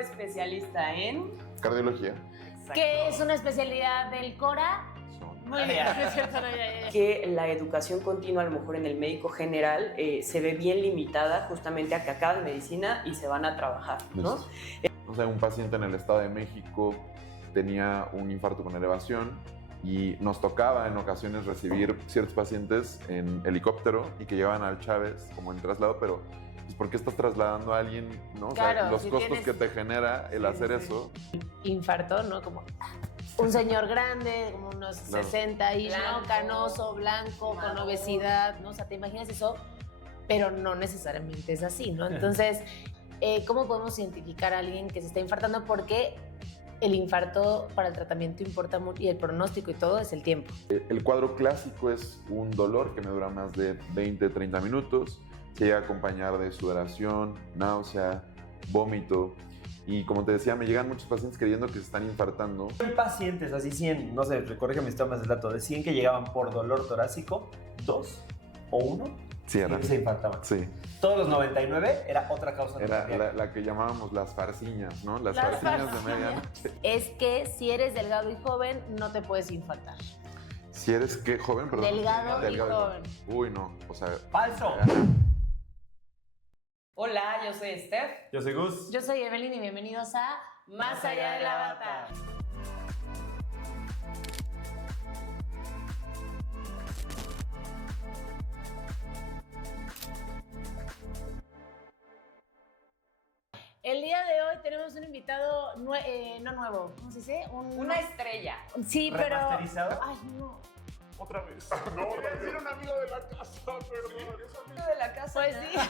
especialista en Cardiología. ¿Qué es una especialidad del Cora? Muy bien, es cierto, ya. que la educación continua, a lo mejor en el médico general, se ve bien limitada justamente a que acaban medicina y se van a trabajar, ¿no? O sea, un paciente en el Estado de México tenía un infarto con elevación y nos tocaba en ocasiones recibir ciertos pacientes en helicóptero y que llevaban al Chávez como en traslado, pero pues, ¿por qué estás trasladando a alguien? ¿No? O Claro, sea, los si costos tienes- que te genera el hacer eso. Infarto, ¿no? Como un señor grande, como unos Claro. 60 y Blanco, ¿no? Canoso, blanco, con maduro. obesidad, ¿no? O sea, te imaginas eso, pero no necesariamente es así, ¿no? Entonces, ¿cómo podemos identificar a alguien que se está infartando? Porque el infarto para el tratamiento importa mucho y el pronóstico y todo es el tiempo. El cuadro clásico es un dolor que me dura más de 20, 30 minutos. Se llega a acompañar de sudoración, náusea, vómito. Y como te decía, me llegan muchos pacientes creyendo que se están infartando. Hay pacientes, así 100, no sé, corrígeme si tengo más el dato, de 100 que llegaban por dolor torácico, 2 o 1 Sí, era. se infartaban. Sí, Todos los 99 era otra causa era cardíaca. la que llamábamos las farciñas, ¿no? Las Las farciñas de farciñas. medianoche. Es que si eres delgado y joven, no te puedes infartar. Si eres, ¿qué? ¿Joven? Perdón. Delgado y joven. Uy, no, o sea... ¡Falso! Hola, yo soy Steph. Yo soy Gus. Yo soy Evelyn y bienvenidos a Más allá de la bata. El día de hoy tenemos un invitado no nuevo, ¿cómo se dice? Una estrella. Sí, pero... ¿Remasterizado? Ay, no. Otra vez. No, era un amigo de la casa, perdón. De la casa. Pues ya. sí.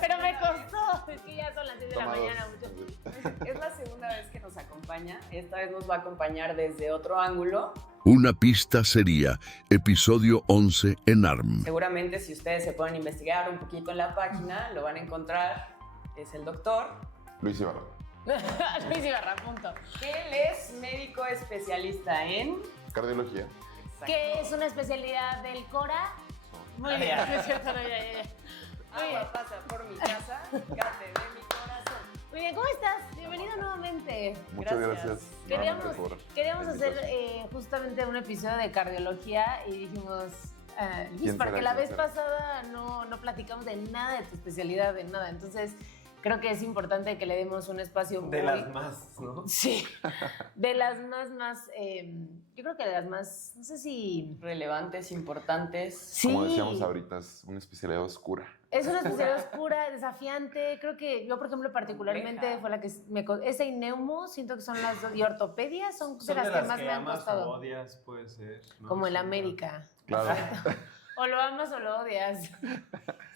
Pero me costó. Es que ya son las 10 de la Toma mañana. dos. Mucho. Es la segunda vez que nos acompaña. Esta vez nos va a acompañar desde otro ángulo. Una pista sería episodio 11 en ARM. Seguramente si ustedes se pueden investigar un poquito en la página, lo van a encontrar. Es el doctor. Luis Ibarra. Luis Ibarra, punto. Él es médico especialista en... Cardiología. ¿Qué es una especialidad del Cora? Muy bien, es cierto, ya. Agua pasa por mi casa, gate de mi corazón. Muy bien, ¿cómo estás? Bienvenido nuevamente. Muchas Gracias. gracias. Queríamos, nuevamente por queríamos la hacer invitación. justamente un episodio de cardiología y dijimos, Luis, ¿Quién porque será? la ¿Quién vez será? pasada no platicamos de nada de tu especialidad, de nada. Entonces, creo que es importante que le demos un espacio De muy- las más, ¿no? Sí, de las más, yo creo que de las más, no sé si... Relevantes, importantes. Sí, Como decíamos ahorita, es una especialidad oscura. es una especialidad oscura, desafiante. Creo que yo, por ejemplo, particularmente Compleja. fue la que ese y neumo, siento que son las dos, y ortopedia son de Son las de que más me han amas costado. o odias, puede ser. ¿no? Como el Sí, América. Claro. O lo amas o lo odias.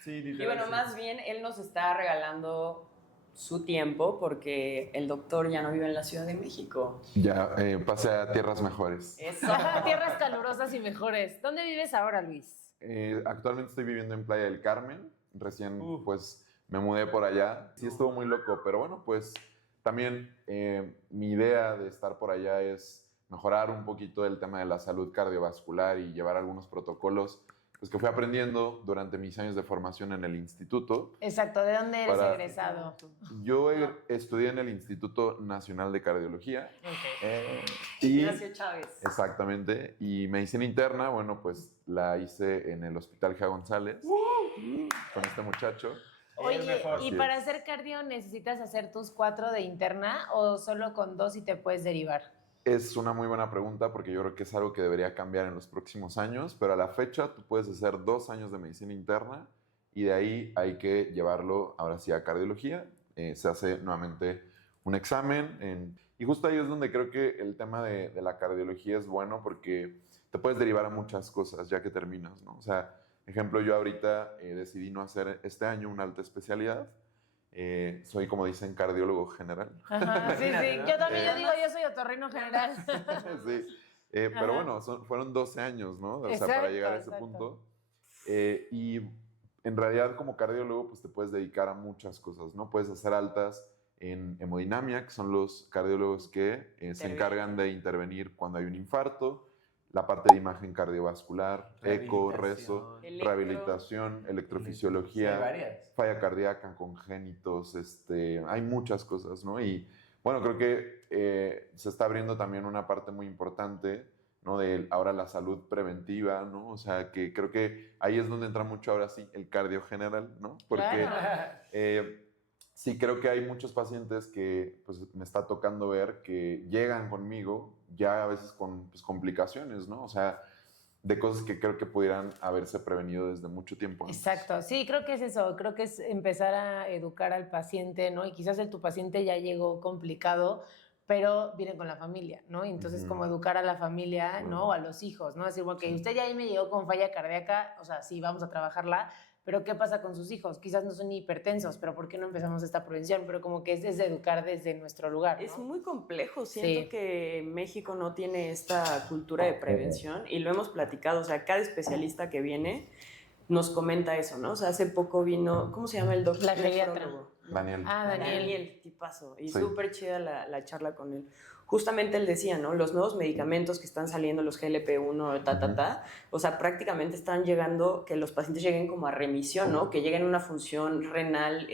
Sí, Y literal. bueno, sí. más bien él nos está regalando su tiempo porque el doctor ya no vive en la Ciudad de México. Ya pasé a tierras mejores. Eso. Tierras calurosas y mejores. ¿Dónde vives ahora, Luis? Actualmente estoy viviendo en Playa del Carmen. Recién, Uf. pues, me mudé por allá. Sí estuvo muy loco, pero bueno, pues, también mi idea de estar por allá es mejorar un poquito el tema de la salud cardiovascular y llevar algunos protocolos pues, que fui aprendiendo durante mis años de formación en el instituto. Exacto, ¿de dónde eres Para- egresado? Yo estudié en el Instituto Nacional de Cardiología. Y Ignacio Chávez. exactamente. Y medicina interna, bueno, pues la hice en el Hospital G. González con este muchacho. El Oye, mejor. ¿y Sí. para hacer cardio necesitas hacer tus 4 de interna o solo con 2 y te puedes derivar? Es una muy buena pregunta porque yo creo que es algo que debería cambiar en los próximos años, pero a la fecha tú puedes hacer 2 años de medicina interna y de ahí hay que llevarlo ahora sí a cardiología. Se hace nuevamente un examen y justo ahí es donde creo que el tema de la cardiología es bueno porque te puedes derivar a muchas cosas ya que terminas, ¿no? O sea, ejemplo, yo ahorita decidí no hacer este año una alta especialidad. Soy, como dicen, cardiólogo general. Ajá, sí, Imagínate, sí. ¿no? Yo también, yo digo, yo soy otorrino general. Sí. Pero Ajá. bueno, fueron 12 años, ¿no? O sea, Exacto, para llegar a ese exacto. punto. Y en realidad, como cardiólogo, pues te puedes dedicar a muchas cosas, ¿no? Puedes hacer altas en hemodinamia, que son los cardiólogos que se encargan de intervenir cuando hay un infarto. la parte de imagen cardiovascular, eco, rezo, Electro. rehabilitación, Sí, hay electrofisiología, varias. falla cardíaca, congénitos, hay muchas cosas, ¿no? Y bueno, creo que se está abriendo también una parte muy importante, ¿no? De ahora la salud preventiva, ¿no? O sea, que creo que ahí es donde entra mucho ahora sí el cardio general, ¿no? Porque sí creo que hay muchos pacientes que pues me está tocando ver que llegan conmigo ya a veces con pues, complicaciones, ¿no? O sea, de cosas que creo que pudieran haberse prevenido desde mucho tiempo antes. Exacto, sí, creo que es eso, creo que es empezar a educar al paciente, ¿no? Y quizás tu paciente ya llegó complicado, pero viene con la familia, ¿no? Y entonces Ujú. como educar a la familia, ¿no? Claro. O a los hijos, ¿no? Decir, ok, Sí. usted ya ahí me llegó con falla cardíaca, o sea, sí, vamos a trabajarla, pero ¿qué pasa con sus hijos? Quizás no son ni hipertensos, pero ¿por qué no empezamos esta prevención? Pero como que es desde educar desde nuestro lugar, ¿no? Es muy complejo, siento Sí. que México no tiene esta cultura de prevención y lo hemos platicado, o sea, cada especialista que viene nos comenta eso, ¿no? O sea, hace poco vino, ¿cómo se llama el doctor? La pediatra. Nefrólogo, ¿no? Daniel. Ah, Daniel. Tipazo, y Sí. súper chida la charla con él. Justamente él decía, ¿no? Los nuevos medicamentos que están saliendo, los GLP-1, o sea, prácticamente están llegando, que los pacientes lleguen como a remisión, ¿no? Que lleguen a una función renal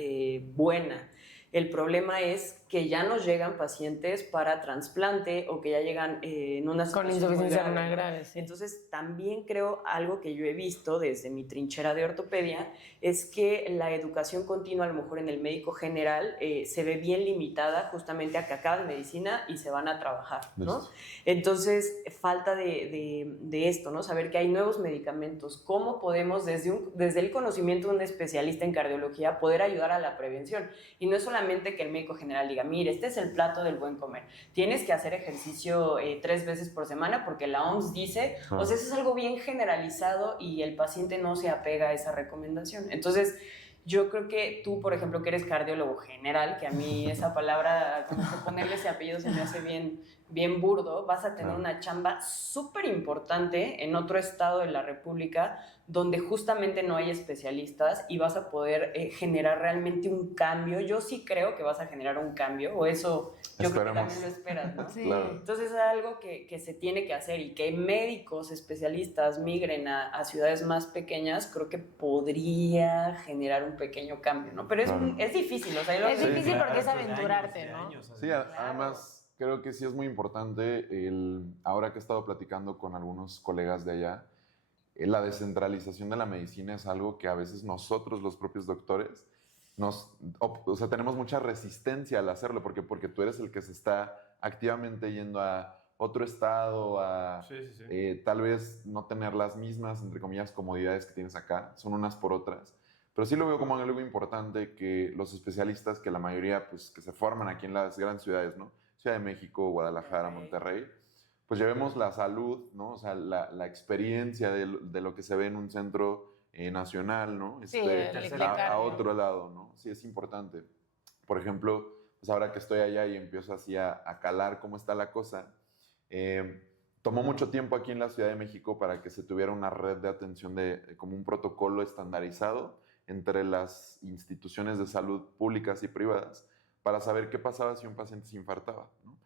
buena. El problema es que ya nos llegan pacientes para trasplante o que ya llegan en una Con situación muy insuficiencia grave, renal ¿no? grave, sí. Entonces, también creo algo que yo he visto desde mi trinchera de ortopedia es que la educación continua, a lo mejor en el médico general, se ve bien limitada justamente a que acaban medicina y se van a trabajar, ¿no? Listo. Entonces, falta de esto, ¿no? Saber que hay nuevos medicamentos, cómo podemos desde el conocimiento de un especialista en cardiología poder ayudar a la prevención. Y no es solamente que el médico general diga, mire, este es el plato del buen comer. Tienes que hacer ejercicio 3 veces por semana porque la OMS dice, o sea, eso es algo bien generalizado y el paciente no se apega a esa recomendación. Entonces, yo creo que tú, por ejemplo, que eres cardiólogo general, que a mí esa palabra, como que ponerle ese apellido se me hace bien burdo, vas a tener una chamba súper importante en otro estado de la República donde justamente no hay especialistas y vas a poder generar realmente un cambio. Yo sí creo que vas a generar un cambio, o eso yo creo que Esperemos. también lo esperas, ¿no? Sí. Claro. Entonces es algo que se tiene que hacer y que médicos especialistas migren a ciudades más pequeñas, creo que podría generar un pequeño cambio, ¿no? Pero Claro. es difícil, o sea, yo Es lo- difícil porque es Años, aventurarte, de ¿no? años, Sí, además creo que sí es muy importante ahora que he estado platicando con algunos colegas de allá, la descentralización de la medicina es algo que a veces nosotros, los propios doctores, o sea, tenemos mucha resistencia al hacerlo porque tú eres el que se está activamente yendo a otro estado, a Sí, sí, sí. tal vez no tener las mismas, entre comillas, comodidades que tienes acá, son unas por otras. Pero sí lo veo como algo importante que los especialistas, que la mayoría pues, que se forman aquí en las grandes ciudades, ¿no? Ciudad de México, Guadalajara, Monterrey, pues llevemos la salud, ¿no? O sea, la experiencia de lo que se ve en un centro nacional, ¿no? Sí, el A otro lado, ¿no? Sí, es importante. Por ejemplo, pues ahora que estoy allá y empiezo así a calar cómo está la cosa, tomó mucho tiempo aquí en la Ciudad de México para que se tuviera una red de atención como un protocolo estandarizado entre las instituciones de salud públicas y privadas para saber qué pasaba si un paciente se infartaba, ¿no?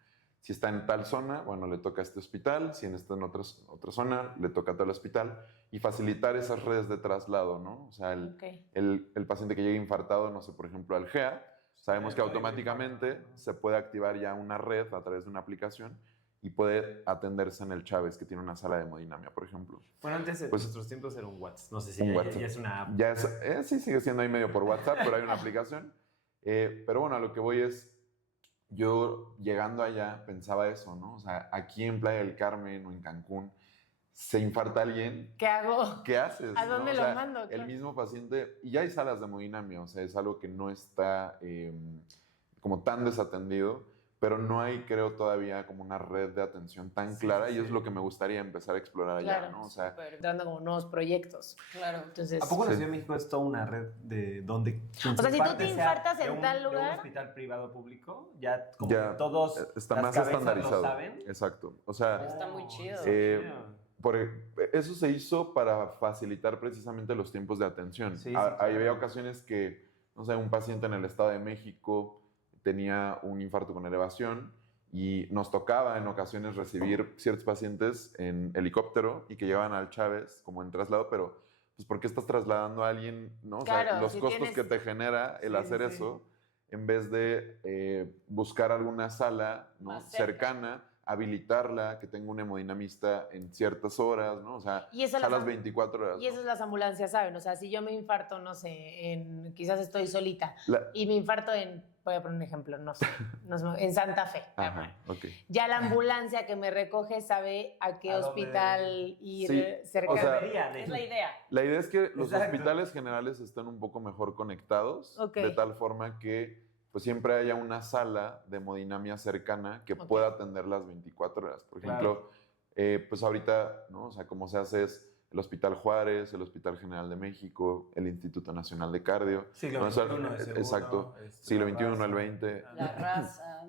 Si está en tal zona, bueno, le toca a este hospital, si está en otra zona, le toca a tal hospital, y facilitar esas redes de traslado, ¿no? O sea, el paciente que llegue infartado, no sé, por ejemplo, al GEA, sabemos que automáticamente se puede activar ya una red a través de una aplicación y puede atenderse en el Chávez, que tiene una sala de hemodinamia, por ejemplo. Bueno, antes en Pues- nuestros tiempos era un WhatsApp. No sé si Un ya, WhatsApp. ya es una app. Ya es, sí, sigue siendo ahí medio por WhatsApp, pero hay una aplicación. Pero bueno, a lo que voy es, yo llegando allá pensaba eso, ¿no? O sea, aquí en Playa del Carmen o en Cancún, se infarta alguien, ¿Qué hago? ¿qué haces? ¿A dónde ¿no? lo O sea, mando? El Claro. mismo paciente, y ya hay salas de hemodinamia, o sea, es algo que no está como tan desatendido, pero no hay, creo, todavía como una red de atención tan Sí, clara, y sí. es lo que me gustaría empezar a explorar allá, Claro, ¿no? O sea, súper. entrando como nuevos proyectos. Claro. Entonces, ¿A poco la Sí. Ciudad de México es toda una red de donde... O sea, si tú te infartas en tal De lugar- un hospital privado público, ya como Ya, que todos está las más cabezas estandarizado. lo saben. Exacto. O sea, Está muy chido. eso se hizo para facilitar precisamente los tiempos de atención. Sí, sí, Había claro. ocasiones que, no sé, un paciente en el Estado de México tenía un infarto con elevación y nos tocaba en ocasiones recibir ciertos pacientes en helicóptero y que llevaban al Chávez como en traslado, pero pues ¿por qué estás trasladando a alguien? ¿No? O sea, Claro, los si costos tienes- que te genera el Sí, hacer sí. eso, en vez de buscar alguna sala, ¿no? Más cerca. cercana, habilitarla, que tenga un hemodinamista en ciertas horas, ¿no? O sea, Y eso salas las- 24 horas. Y eso ¿no? las ambulancias saben, o sea, si yo me infarto, no sé, quizás estoy solita La- y me infarto voy a poner un ejemplo, no sé, en Santa Fe. Ajá, ok. Ya la ambulancia que me recoge sabe a qué ¿A dónde hospital ir Sí, cercano. o sea, Debería de. Es la idea. La idea es que los Exacto. hospitales generales estén un poco mejor conectados, Ok. de tal forma que pues siempre haya una sala de hemodinamia cercana que Ok. pueda atender las 24 horas. Por Claro. ejemplo, pues ahorita, ¿no? O sea, como se hace es el Hospital Juárez, el Hospital General de México, el Instituto Nacional de Cardio. Siglo ¿no? O sea, XXI de seguro, exacto. este, Siglo la XXI raza. al 20. La raza.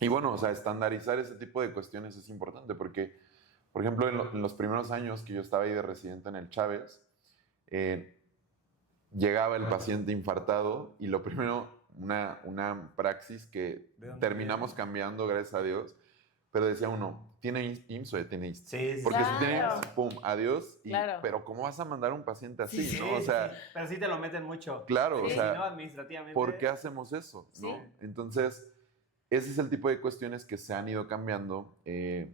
Y bueno, o sea, estandarizar ese tipo de cuestiones es importante porque, por ejemplo, en los primeros años que yo estaba ahí de residente en el Chávez, llegaba el paciente infartado y lo primero, una praxis que ¿De dónde terminamos viene? cambiando, gracias a Dios, pero decía uno, ¿tiene IMSS o tiene ISSSTE? Sí, sí, Porque Claro. si tiene IMSS, pum, adiós. Claro. Pero ¿cómo vas a mandar a un paciente así, sí, no? O sí, sea, sí. Pero sí te lo meten mucho. claro, Sí, o sí, sea, ¿no? Administrativamente. ¿por qué hacemos eso? ¿no? Sí. Entonces, ese es el tipo de cuestiones que se han ido cambiando,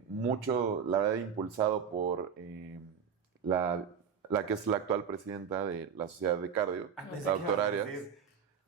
mucho, la verdad, impulsado por la que es la actual presidenta de la Sociedad de Cardio, Ah, pensé la que doctora ibas a Arias. decir-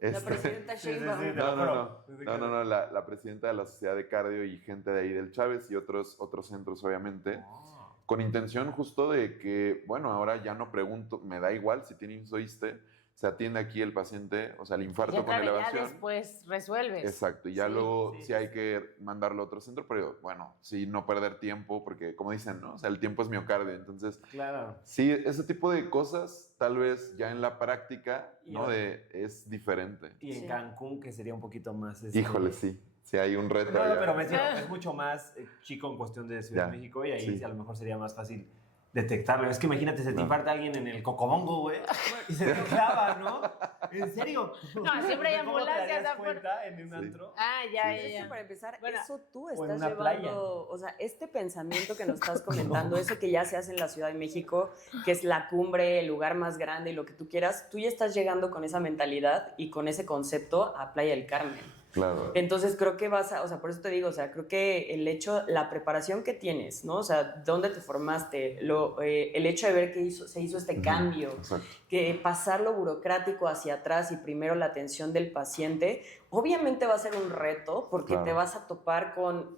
La Este, presidenta Sí, sí, Sheinbaum. sí, te no, lo no, juro. no, Desde no, que- no, no, la presidenta de la Sociedad de Cardio y gente de ahí del Chávez y otros centros, obviamente, Oh. con intención justo de que, bueno, ahora ya no pregunto, me da igual si tiene IMSS o ISSSTE, se atiende aquí el paciente, o sea, el infarto Ya, con claro, ya elevación. después resuelves. Exacto, y ya Sí, luego sí, sí hay que mandarlo a otro centro, pero bueno, sí, no perder tiempo, porque como dicen, ¿no? O sea, el tiempo es miocardio, entonces, Claro. sí, ese tipo de cosas, tal vez ya en la práctica, Y ¿no? ahora- Es diferente. Y en Sí. Cancún, que sería un poquito más... Híjole, sí, sí hay un reto No, allá. pero me refiero, es mucho más chico en cuestión de Ciudad Ya, de México y ahí sí. a lo mejor sería más fácil detectarlo. Es que imagínate, se te Claro. infarta alguien en el Cocobongo, güey, y se te clava, ¿no? ¿En serio? No, siempre hay ¿Cómo te ambulancias darías afuera. cuenta en un Sí. antro? Ah, ya, Sí, ya, Eso ya. para empezar, Bueno, eso tú o en estás una llevando, playa. o sea, este pensamiento que nos estás comentando, eso que ya se hace en la Ciudad de México, que es la cumbre, el lugar más grande y lo que tú quieras, tú ya estás llegando con esa mentalidad y con ese concepto a Playa del Carmen. Claro. Entonces creo que vas a, o sea, por eso te digo, o sea, creo que el hecho, la preparación que tienes, ¿no? O sea, dónde te formaste, el hecho de ver que se hizo este Ujú, cambio, Exacto. que pasar lo burocrático hacia atrás y primero la atención del paciente, obviamente va a ser un reto porque Claro. te vas a topar con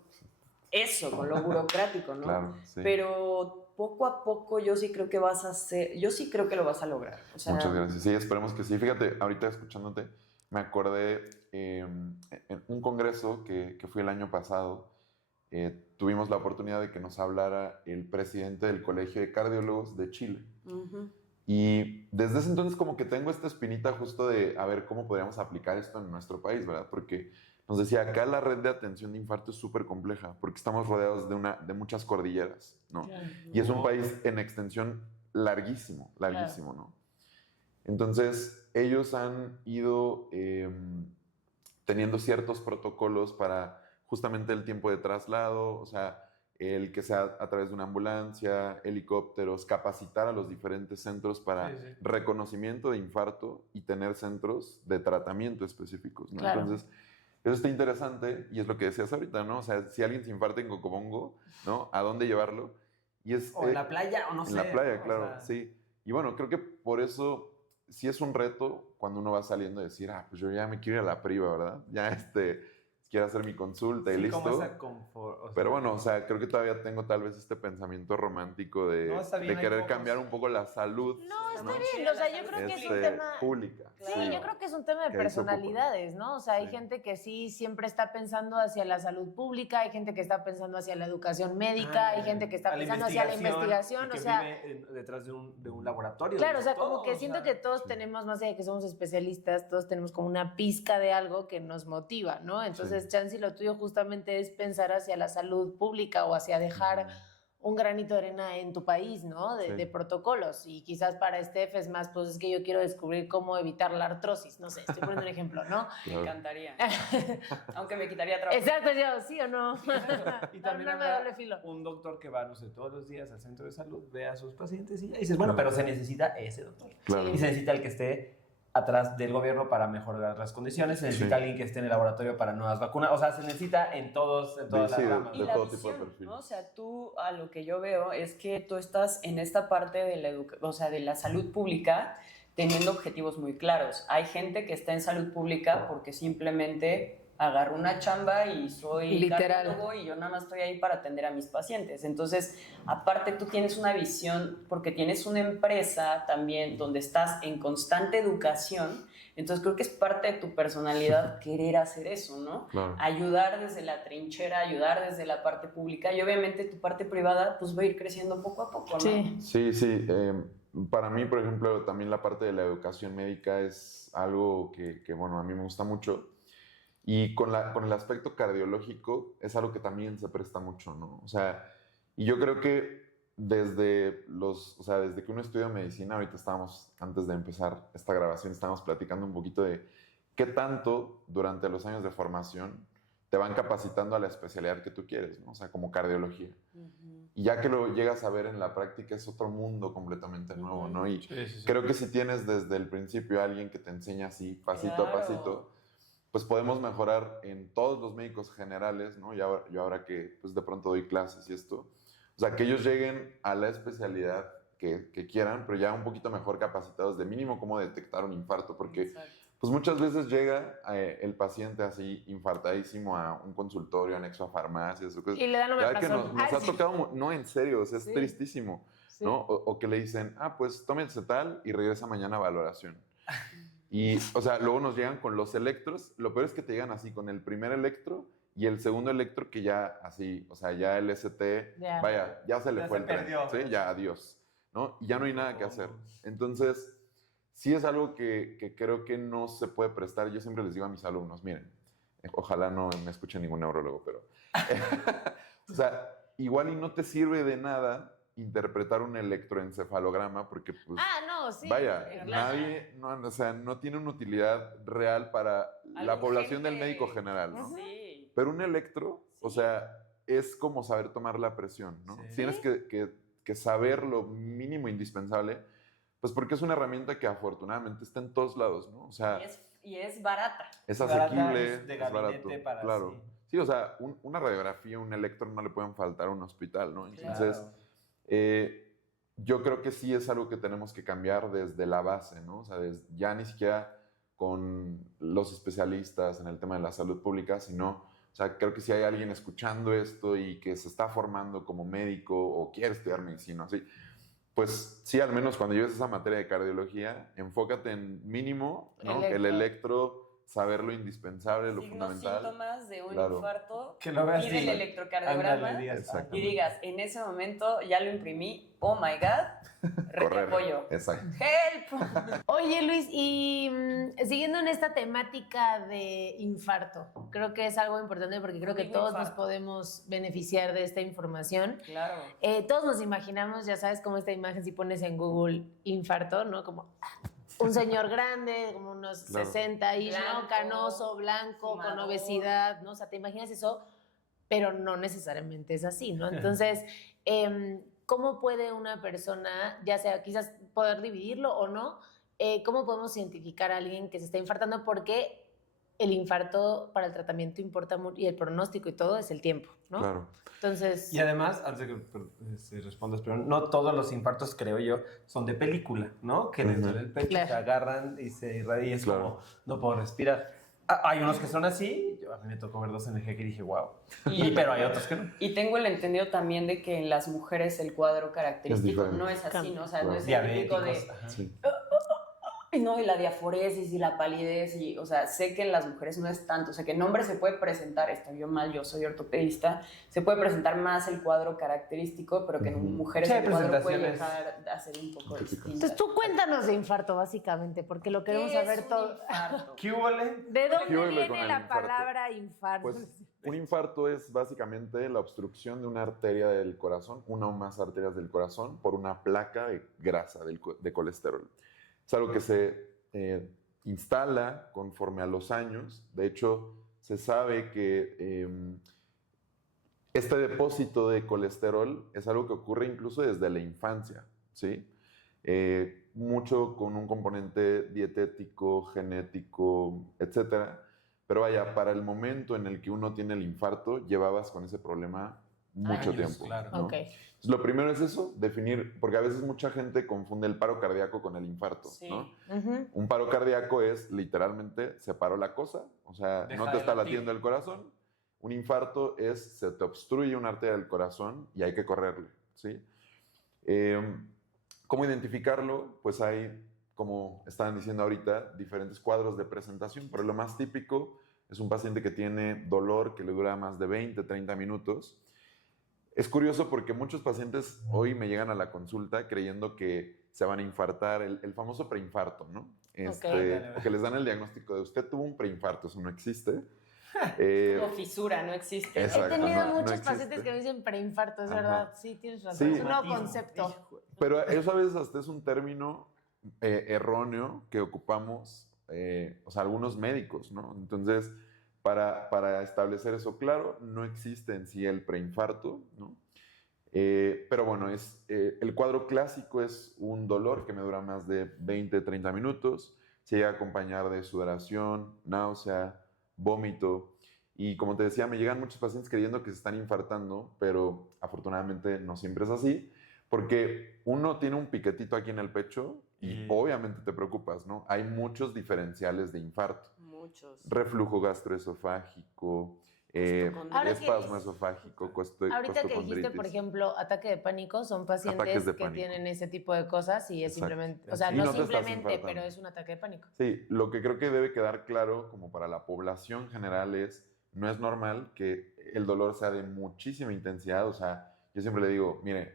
eso, con lo burocrático, ¿no? Claro, sí. Pero poco a poco yo sí creo que vas a hacer, yo sí creo que lo vas a lograr. O sea, Muchas gracias. Sí, esperemos que sí. Fíjate, ahorita escuchándote, me acordé en un congreso que fui el año pasado. Tuvimos la oportunidad de que nos hablara el presidente del Colegio de Cardiólogos de Chile. ujú. Y desde ese entonces como que tengo esta espinita justo de a ver cómo podríamos aplicar esto en nuestro país, ¿verdad? Porque nos decía, acá la red de atención de infarto es súper compleja porque estamos rodeados de muchas cordilleras, ¿no? Y es un país en extensión larguísimo, larguísimo, ¿no? Entonces, ellos han ido teniendo ciertos protocolos para justamente el tiempo de traslado, o sea, el que sea a través de una ambulancia, helicópteros, capacitar a los diferentes centros para Sí, sí. reconocimiento de infarto y tener centros de tratamiento específicos, ¿no? Claro. Entonces, eso está interesante y es lo que decías ahorita, ¿no? O sea, si alguien se infarta en Cocobongo, ¿no? ¿A dónde llevarlo? Y es, O en la playa, o no sé. en la playa, ¿no? O claro, sea, sí. Y bueno, creo que por eso sí es un reto cuando uno va saliendo a decir, pues yo ya me quiero ir a la priva, ¿verdad? Ya quiero hacer mi consulta y sí, listo. como esa confort, o sea, Pero bueno, o sea, creo que todavía tengo tal vez este pensamiento romántico de, No, está bien, de hay querer pocos. cambiar un poco la salud No, está ¿no? bien, o sea, yo creo que es un tema... pública. Sí, yo creo que es un tema de Que ahí se ocupa. personalidades, ¿no? O sea, hay Sí. gente que sí siempre está pensando hacia la salud pública, hay gente que está pensando hacia la educación médica, hay gente que está a pensando hacia la y investigación, que o sea... vive detrás de un laboratorio. Claro, o sea, todo, como que o siento sea, que todos tenemos, más allá de que somos especialistas, todos tenemos como una pizca de algo que nos motiva, ¿no? Entonces, Sí. chance, lo tuyo justamente es pensar hacia la salud pública o hacia dejar un granito de arena en tu país, ¿no? De protocolos. Y quizás para Steph es más, pues es que yo quiero descubrir cómo evitar la artrosis. No sé, estoy poniendo un ejemplo, ¿no? Me encantaría. Aunque me quitaría trabajo. Exacto, yo, ¿sí o no? Y también no me habrá doble filo. un doctor que va, no sé, todos los días al centro de salud, ve a sus pacientes y ya dices, bueno, pero se necesita ese doctor. Claro. Y se necesita el que esté atrás del gobierno para mejorar las condiciones, se necesita alguien que esté en el laboratorio para nuevas vacunas, o sea, se necesita en todas las ramas. Y de la todo tipo de visión, perfil. ¿no? O sea, tú, a lo que yo veo es que tú estás en esta parte de de la salud pública teniendo objetivos muy claros. Hay gente que está en salud pública porque simplemente agarro una chamba y soy Literal. cardiólogo y yo nada más estoy ahí para atender a mis pacientes. Entonces, aparte tú tienes una visión porque tienes una empresa también donde estás en constante educación. Entonces creo que es parte de tu personalidad querer hacer eso, ¿no? Claro. Ayudar desde la trinchera, ayudar desde la parte pública y obviamente tu parte privada pues va a ir creciendo poco a poco, ¿no? Sí. Sí. Para mí, por ejemplo, también la parte de la educación médica es algo que bueno, a mí me gusta mucho. Y con el aspecto cardiológico es algo que también se presta mucho, ¿no? O sea, y yo creo que desde que uno estudia medicina, ahorita antes de empezar esta grabación, estábamos platicando un poquito de qué tanto durante los años de formación te van capacitando a la especialidad que tú quieres, ¿no? O sea, como cardiología. Y ya que lo llegas a ver en la práctica es otro mundo completamente nuevo, ¿no? Y creo que si tienes desde el principio a alguien que te enseña así, pasito a pasito, pues podemos mejorar en todos los médicos generales, ¿no? Yo ahora que pues de pronto doy clases y esto, o sea, que ellos lleguen a la especialidad que quieran, pero ya un poquito mejor capacitados de mínimo cómo detectar un infarto, porque pues muchas veces llega el paciente así infartadísimo a un consultorio anexo a farmacias. Y le dan omeprazol. Nos ha tocado, no, en serio, o sea, es tristísimo, ¿no? O que le dicen, pues tómense tal y regresa mañana a valoración. Y, o sea, luego nos llegan con los electros. Lo peor es que te llegan así con el primer electro y el segundo electro que ya así, o sea, ya el ST, vaya, ya se le fue el tren, ¿sí? Ya adiós, ¿no? Y ya no hay nada que hacer. Entonces, sí es algo que creo que no se puede prestar. Yo siempre les digo a mis alumnos, miren, ojalá no me escuche ningún neurólogo, pero, o sea, igual y no te sirve de nada interpretar un electroencefalograma porque pues vaya, nadie, o sea, no tiene una utilidad real para la población del médico general, ¿no? Sí. Pero un electro, o sea, es como saber tomar la presión, ¿no? Sí. Tienes que saber lo mínimo indispensable, pues porque es una herramienta que afortunadamente está en todos lados, ¿no? O sea, y es barata. es asequible, es de es gabinete barato, para claro. Sí, o sea, una radiografía, un electro no le pueden faltar a un hospital, ¿no? Entonces, yo creo que sí es algo que tenemos que cambiar desde la base, ¿no? O sea, ya ni siquiera con los especialistas en el tema de la salud pública, sino, o sea, creo que si hay alguien escuchando esto y que se está formando como médico o quiere estudiar medicina, ¿sí? Pues sí, al menos cuando lleves esa materia de cardiología, enfócate en mínimo, ¿no? El electro, saber lo indispensable, lo fundamental. Síntomas de un Claro. infarto, Que lo veas pide el y- electrocardiograma ándale, digas, Exacto. y digas, en ese momento ya lo imprimí, oh my God, Correr. apoyo. Exacto. Help. Oye, Luis, y siguiendo en esta temática de infarto, creo que es algo importante porque creo que Digo todos nos infarto. podemos beneficiar de esta información. Claro. Todos nos imaginamos, ya sabes, como esta imagen, si pones en Google infarto, ¿no? Como un señor grande, como unos Claro. 60 y Blanco, ¿no? Canoso, blanco, con fumador. obesidad, ¿no? O sea, te imaginas eso, pero no necesariamente es así, ¿no? Entonces, ¿cómo puede una persona, ya sea quizás poder dividirlo o no, cómo podemos identificar a alguien que se está infartando? Porque el infarto para el tratamiento importa mucho y el pronóstico y todo es el tiempo, ¿no? Claro. Entonces, Y además, antes de que respondas, pero no todos los infartos, creo yo, son de película, ¿no? Que les duele el pecho, Claro. se agarran y se irradia y es Claro. como, no puedo respirar. Hay unos que son así, a mí me tocó ver dos en el GEC y dije, wow. Pero hay otros que no. Y tengo el entendido también de que en las mujeres el cuadro característico diferente. no es así, ¿no? O sea, no es el Diabéticos. típico de... Ajá. Sí. Y no, y la diaforesis y la palidez, y, o sea, sé que en las mujeres no es tanto, o sea, que en hombres se puede presentar, estoy yo mal, yo soy ortopedista, se puede presentar más el cuadro característico, pero que en mujeres Sí, hay el cuadro puede presentaciones. llegar a ser un poco distinto. Entonces tú cuéntanos de infarto, básicamente, porque lo queremos ¿Qué es saber un todo. infarto? ¿Qué huele? ¿De ¿Qué dónde huele con viene el la infarto? palabra infarto? Pues un infarto es básicamente la obstrucción de una arteria del corazón, una o más arterias del corazón, por una placa de grasa, de colesterol. Es algo que se instala conforme a los años. De hecho, se sabe que este depósito de colesterol es algo que ocurre incluso desde la infancia, ¿sí? Mucho con un componente dietético, genético, etcétera. Pero vaya, para el momento en el que uno tiene el infarto, llevabas con ese problema mucho Años, tiempo. claro. ¿no? Ok. Entonces, lo primero es eso, definir, porque a veces mucha gente confunde el paro cardíaco con el infarto, Sí. ¿no? Ujú. Un paro cardíaco es literalmente se paró la cosa, o sea, Deja no de te está latir. latiendo el corazón. Un infarto es se te obstruye una arteria del corazón y hay que correrle, ¿sí? ¿Cómo identificarlo? Pues hay, como estaban diciendo ahorita, diferentes cuadros de presentación, pero lo más típico es un paciente que tiene dolor que le dura más de 20, 30 minutos. Es curioso porque muchos pacientes hoy me llegan a la consulta creyendo que se van a infartar, el famoso preinfarto, ¿no? Que les dan el diagnóstico de usted tuvo un preinfarto, eso no existe. O fisura, no existe. ¿no? Exacto. He tenido no muchos existe. pacientes que me dicen preinfarto, es Ajá. verdad. Sí, tienes razón. Sí. Es un nuevo concepto. Pero eso a veces hasta es un término erróneo que ocupamos, o sea, algunos médicos, ¿no? Entonces, para establecer eso claro, no existe en sí el preinfarto, ¿no? Pero bueno, el cuadro clásico es un dolor que me dura más de 20, 30 minutos, se llega a acompañar de sudoración, náusea, vómito, y como te decía, me llegan muchos pacientes creyendo que se están infartando, pero afortunadamente no siempre es así, porque uno tiene un piquetito aquí en el pecho y obviamente te preocupas, ¿no? Hay muchos diferenciales de infarto. Muchos. Reflujo gastroesofágico, Ahora que espasmo dices- esofágico, Ahorita que dijiste, por costocondritis. ejemplo, ataque de pánico, son pacientes Ataques de que pánico. tienen ese tipo de cosas y es Exacto. simplemente, o sea, Y no, no te estás simplemente, infartando. pero es un ataque de pánico. Sí, lo que creo que debe quedar claro como para la población general es, no es normal que el dolor sea de muchísima intensidad, o sea, yo siempre le digo, mire,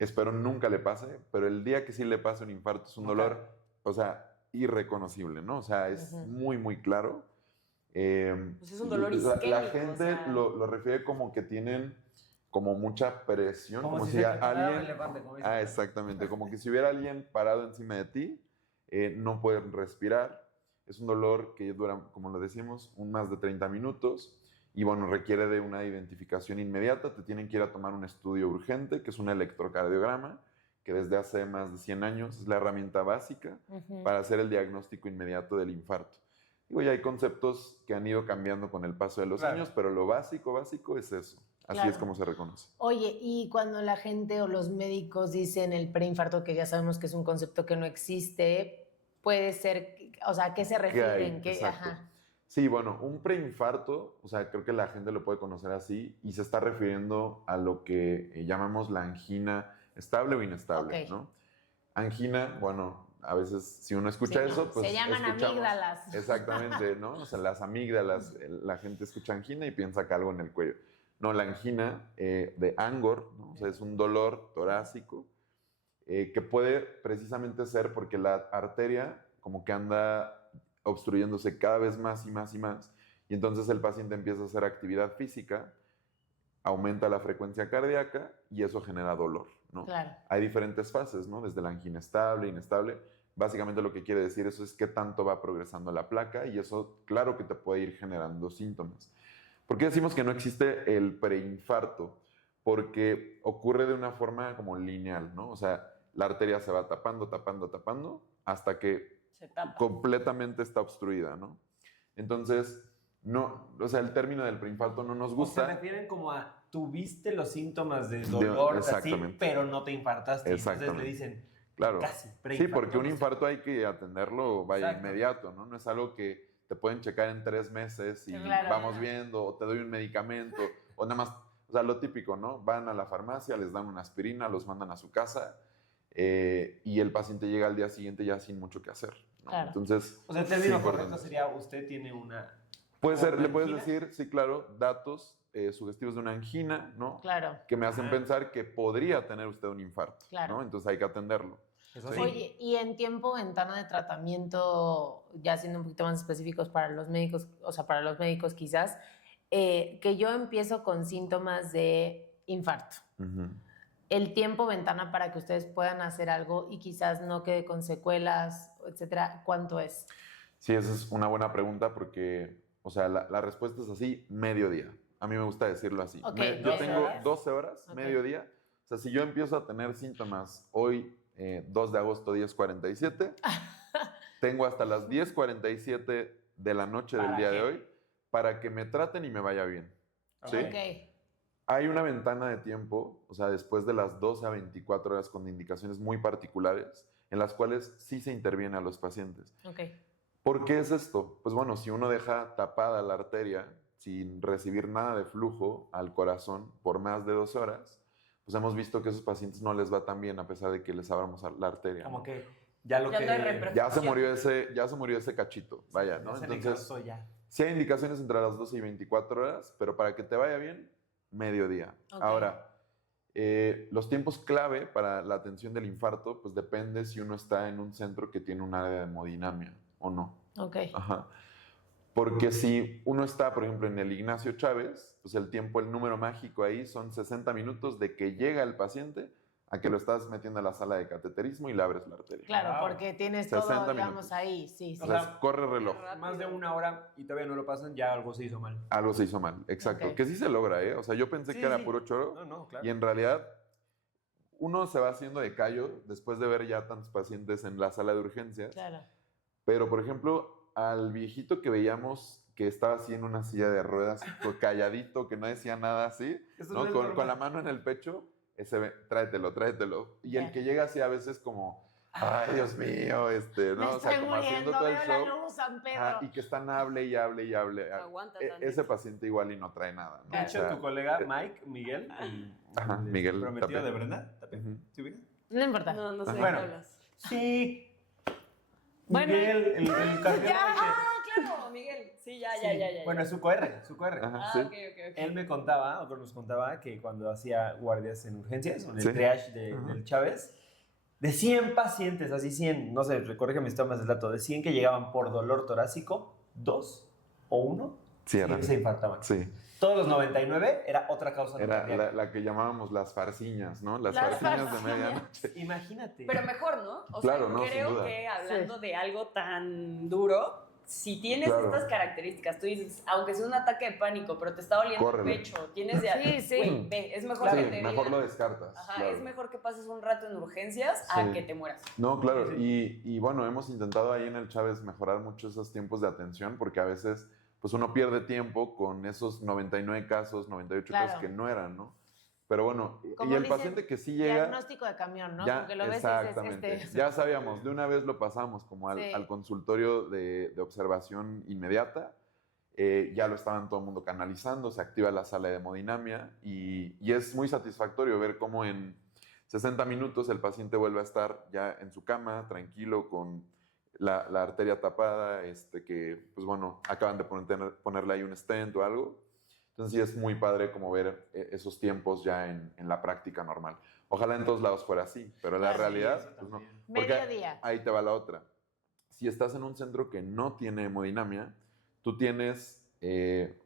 espero nunca le pase, pero el día que sí le pase un infarto es un dolor, o sea, irreconocible, ¿no? O sea, es Ujú. muy, muy claro. Pues es un dolor La isquémico, gente o sea. lo refiere como que tienen como mucha presión, como, si se te parara un alguien... elefante, como dicen. Ah, exactamente, como que si hubiera alguien parado encima de ti, no pueden respirar. Es un dolor que dura, como lo decimos, más de 30 minutos y bueno, requiere de una identificación inmediata. Te tienen que ir a tomar un estudio urgente, que es un electrocardiograma, que desde hace más de 100 años es la herramienta básica Ujú. para hacer el diagnóstico inmediato del infarto. Digo, ya hay conceptos que han ido cambiando con el paso de los Claro. años, pero lo básico es eso. Así Claro. es como se reconoce. Oye, y cuando la gente o los médicos dicen el preinfarto, que ya sabemos que es un concepto que no existe, puede ser, o sea, ¿a qué se refieren? ¿Qué? Exacto. Ajá. Sí, bueno, un preinfarto, o sea, creo que la gente lo puede conocer así y se está refiriendo a lo que llamamos la angina estable o inestable, Ok. ¿no? Angina, bueno, a veces si uno escucha Sí, eso, pues se llaman escuchamos- amígdalas. Exactamente, ¿no? O sea, las amígdalas, la gente escucha angina y piensa que algo en el cuello. No, la angina de Angor, ¿no? O sea, es un dolor torácico que puede precisamente ser porque la arteria como que anda obstruyéndose cada vez más y más y más, y entonces el paciente empieza a hacer actividad física, aumenta la frecuencia cardíaca y eso genera dolor, ¿no? Claro. Hay diferentes fases, ¿no? Desde la angina estable, inestable. Básicamente lo que quiere decir eso es qué tanto va progresando la placa y eso, claro que te puede ir generando síntomas. ¿Por qué decimos que no existe el preinfarto? Porque ocurre de una forma como lineal, ¿no? O sea, la arteria se va tapando, tapando, tapando hasta que Se tapa. completamente está obstruida, ¿no? Entonces, no, o sea, el término del preinfarto no nos O se gusta. refieren como a tuviste los síntomas de dolor, así, exactamente. pero no te infartaste. Entonces Exactamente. le dicen Claro. casi Sí, preinfarto. porque un infarto hay que atenderlo, vaya, Exacto. inmediato, ¿no? No es algo que te pueden checar en 3 meses y Claro. vamos viendo, o te doy un medicamento, o nada más, o sea, lo típico, ¿no? Van a la farmacia, les dan una aspirina, los mandan a su casa y el paciente llega al día siguiente ya sin mucho que hacer, ¿no? Claro. Entonces, O sea, el término sí, correcto importante. sería usted tiene una... Puede ser, ¿Una le puedes angina? decir, sí, claro, datos sugestivos de una angina, ¿no? Claro, Que me hacen Ah. pensar que podría tener usted un infarto, Claro. ¿no? Entonces hay que atenderlo. Eso Sí. sí. Oye, y en tiempo ventana de tratamiento, ya siendo un poquito más específicos para los médicos, o sea, para los médicos quizás, que yo empiezo con síntomas de infarto. Ujú. El tiempo ventana para que ustedes puedan hacer algo y quizás no quede con secuelas, etcétera, ¿cuánto es? Sí, esa es una buena pregunta porque, o sea, la respuesta es así, mediodía. A mí me gusta decirlo así. Ok, Yo 12 tengo horas. 12 horas, Ok. mediodía. O sea, si yo empiezo a tener síntomas hoy, 2 de agosto, 10:47, tengo hasta las 10:47 de la noche del ¿Para día qué? de hoy para que me traten y me vaya bien. ¿Sí? Ok, Hay una ventana de tiempo, o sea, después de las 12 a 24 horas con indicaciones muy particulares, en las cuales sí se interviene a los pacientes. ok. ¿Por qué es esto? Pues bueno, si uno deja tapada la arteria sin recibir nada de flujo al corazón por más de 12 horas, pues hemos visto que a esos pacientes no les va tan bien a pesar de que les abramos la arteria. Como ¿no? que ya lo Ya que... no hay repercusión. Ya se murió ese cachito, vaya, ¿no? Ya se Entonces, necrosó ya. sí hay indicaciones entre las 12 y 24 horas, pero para que te vaya bien, mediodía. Ok. Ahora, los tiempos clave para la atención del infarto, pues depende si uno está en un centro que tiene un área de hemodinamia o no. Ok. Ajá. Porque si uno está, por ejemplo, en el Ignacio Chávez, pues el tiempo, el número mágico ahí son 60 minutos de que llega el paciente a que lo estás metiendo a la sala de cateterismo y le abres la arteria. Claro, Wow. porque tienes 60 todo, digamos, minutos. ahí, sí, sí. O sea, corre reloj. Qué rápido. Más de una hora y todavía no lo pasan, ya algo se hizo mal. Algo se hizo mal, exacto. Ok. Que sí se logra, ¿eh? O sea, yo pensé Sí, que era sí. puro choro No, no, claro. y en realidad uno se va haciendo de callo después de ver ya tantos pacientes en la sala de urgencias. Claro. Pero, por ejemplo, al viejito que veíamos que estaba así en una silla de ruedas, calladito, que no decía nada así, Eso ¿no? no es Con normal. la mano en el pecho, tráetelo, tráetelo. Y Ya. el que llega así a veces como, ay, Dios mío, ¿no? Me O sea, estoy como haciendo muriendo, todo el veo show. la luz, San Pedro. Ajá, y que están hable y hable y hable. Aguanta Ese tantito. paciente igual y no trae nada, ¿no? De O hecho, sea, tu colega Mike, Miguel, Ajá, el Miguel prometido Tapia. de Brenda, Tapia, Ujú. ¿sí ubicas? No importa. No, no sé de Bueno. qué hablas. Sí. Bueno. Miguel, el cardiólogo. Ah, claro, Miguel. Sí, ya. Bueno, es su QR, su QR. Ajá, Ah, sí. ok. Él me contaba, o nos contaba, que cuando hacía guardias en urgencias, en el Sí. triage Ajá. del Chávez, de 100 pacientes, así 100, no sé, corrígeme si tomas el dato, de 100 que llegaban por dolor torácico, 2 o 1 Sí, era. se infartaban. Sí, Todos los 99 era otra causa era cardíaca. la que llamábamos las farciñas, ¿no? Las Las farciñas de farciñas. medianoche. Imagínate. Pero mejor, ¿no? O Claro, sea, no, sin creo duda. que hablando de algo tan duro, si tienes Claro. estas características, tú dices, aunque sea un ataque de pánico, pero te está doliendo Córrele. el pecho, tienes de... Sí, sí. Güey, ve, es mejor Sí, que te mejor digan- lo descartas. Ajá, claro. es mejor que pases un rato en urgencias Sí. a que te mueras. No, claro. Sí, Y bueno, hemos intentado ahí en el Chávez mejorar mucho esos tiempos de atención porque a veces pues uno pierde tiempo con esos 99 casos, 98 Claro. casos que no eran, ¿no? Pero bueno, Como y el dicen, paciente que sí llega... Diagnóstico de camión, ¿no? Ya, Porque lo ves y exactamente. dices, Ya sabíamos, de una vez lo pasamos como al, Sí. al consultorio de observación inmediata. Ya lo estaban todo el mundo canalizando, se activa la sala de hemodinamia y es muy satisfactorio ver cómo en 60 minutos el paciente vuelve a estar ya en su cama, tranquilo, con la arteria tapada, que, pues bueno, acaban de ponerle ahí un stent o algo. Entonces sí es muy padre como ver esos tiempos ya en la práctica normal. Ojalá en todos lados fuera así, pero la Claro, realidad, eso pues no. también. Porque mediodía. ahí te va la otra. Si estás en un centro que no tiene hemodinamia, tú tienes,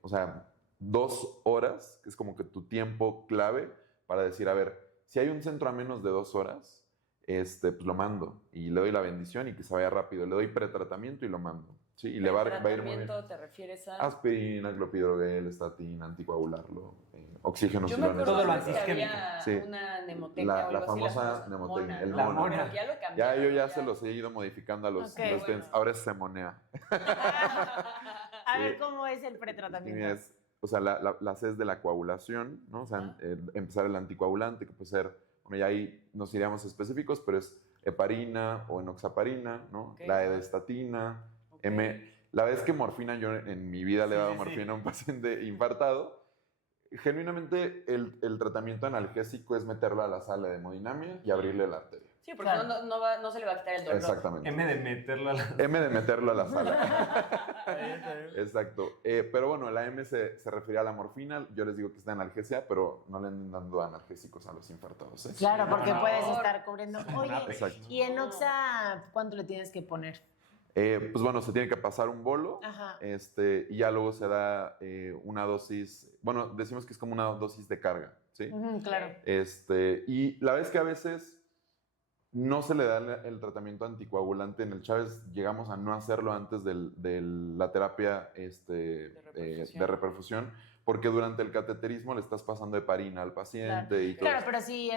o sea, 2 horas, que es como que tu tiempo clave para decir, a ver, si hay un centro a menos de 2 horas, pues lo mando y le doy la bendición y que se vaya rápido. Le doy pretratamiento y lo mando. ¿Sí? Y le va a ir muy bien. tratamiento te refieres a...? Aspirina, clopidogrel, estatina, anticoagularlo, oxígeno Yo si me lo acuerdo Todo lo antes que antisistémico. había Sí. una nemotecnia La- o algo la así, famosa nemotecnia, mona, el ¿no? La mona. Pero que ya lo Ya cambiaron, yo ya se los he ido modificando a los, Ok. los Bueno. ahora es semonea. A Sí. ver cómo es el Sí, pretratamiento. es, o sea, la C es de la coagulación, ¿no? O sea, Ajá. empezar el anticoagulante, que puede ser, bueno, ya ahí nos iríamos específicos, pero es heparina o enoxaparina, ¿no? Ok. La edestatina, Ok. La vez que morfina, yo en mi vida le he Sí, dado sí. morfina a un paciente infartado, Genuinamente, el tratamiento analgésico es meterlo a la sala de hemodinamia y abrirle la arteria. Sí, porque Claro. no se le va a quitar el dolor. Exactamente. M de meterlo a la... M de meterlo a la sala. Exacto. Pero bueno, la M se refiere a la morfina. Yo les digo que es de analgesia, pero no le anden dando analgésicos a los infartados. ¿Eh? Claro, porque No. puedes estar cubriendo. Oye, Exacto. ¿y en Oxa cuánto le tienes que poner? Pues bueno, se tiene que pasar un bolo. Ajá. Y ya luego se da una dosis. Bueno, decimos que es como una dosis de carga. ¿Sí? Ujú, claro. Y la verdad es que a veces no se le da el tratamiento anticoagulante. En el Chávez llegamos a no hacerlo antes de la terapia de reperfusión, porque durante el cateterismo le estás pasando heparina al paciente y todo Claro, eso. pero si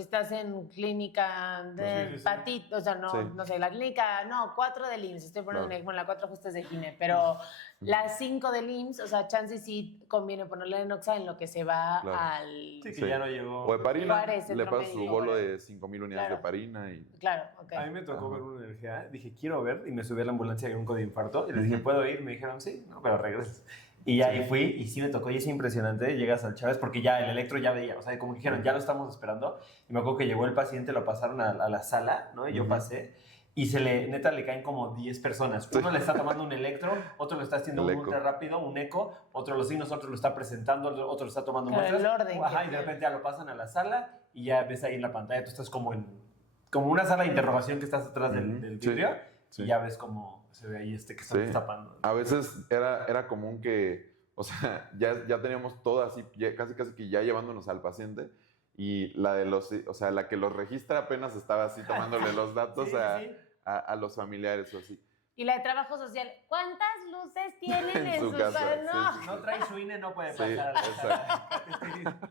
estás en clínica de Sí, sí, sí. hepatitis, o sea, Sí. no sé, la clínica, 4 del IMSS, estoy poniendo, Claro. bueno, la 4 justo es de gine, pero las 5 del IMSS, o sea, chance sí conviene ponerle Enoxa en lo que se va Claro. al... Sí, que Sí. ya no llegó. O heparina, Juárez, le centro pasas su médico, bolo Juárez. de 5,000 unidades Claro. de heparina y... Claro, ok. A mí me tocó Ajá. ver una energía, dije, quiero ver, y me subí a la ambulancia con un código de infarto, y les dije, ¿puedo ir? Me dijeron, sí, no, pero regresas. Y ahí fui, y sí me tocó, y es impresionante, llegas al Chávez, porque ya el electro ya veía, o sea, como que dijeron, ya lo estamos esperando, y me acuerdo que llegó el paciente, lo pasaron a la sala, ¿no? Y yo Ujú. pasé, y neta le caen como 10 personas. Uno le está tomando un electro, otro lo está haciendo El un eco. ultra rápido, un eco, otro los signos, otro lo está presentando, otro lo está tomando Claro, muestras. el orden Ajá, que y de tiene. repente ya lo pasan a la sala, y ya ves ahí en la pantalla, tú estás como una sala de interrogación que estás atrás Ujú. del Sí, vidrio, sí. y ya ves cómo se ve ahí que están Sí. tapando. A veces era común que, o sea, ya teníamos todo así, casi que ya llevándonos al paciente, y la la que los registra apenas estaba así tomándole los datos Sí, sí, sí. a los familiares o así. Y la de trabajo social, ¿cuántas luces tienen En en su su casa, casa? sí, No. sí, sí. No trae su INE, no puede Sí, pasar a la exacto.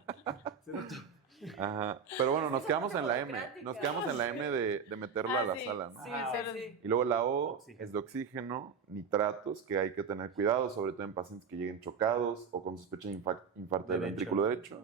Ajá. Pero bueno, nos quedamos en la M. Nos quedamos en la M de meterlo a la sala, ¿no? Sí, Ah, sí. Y luego la O Oxígeno. es de oxígeno, nitratos, que hay que tener cuidado, sobre todo en pacientes que lleguen chocados o con sospecha de infarto del ventrículo derecho.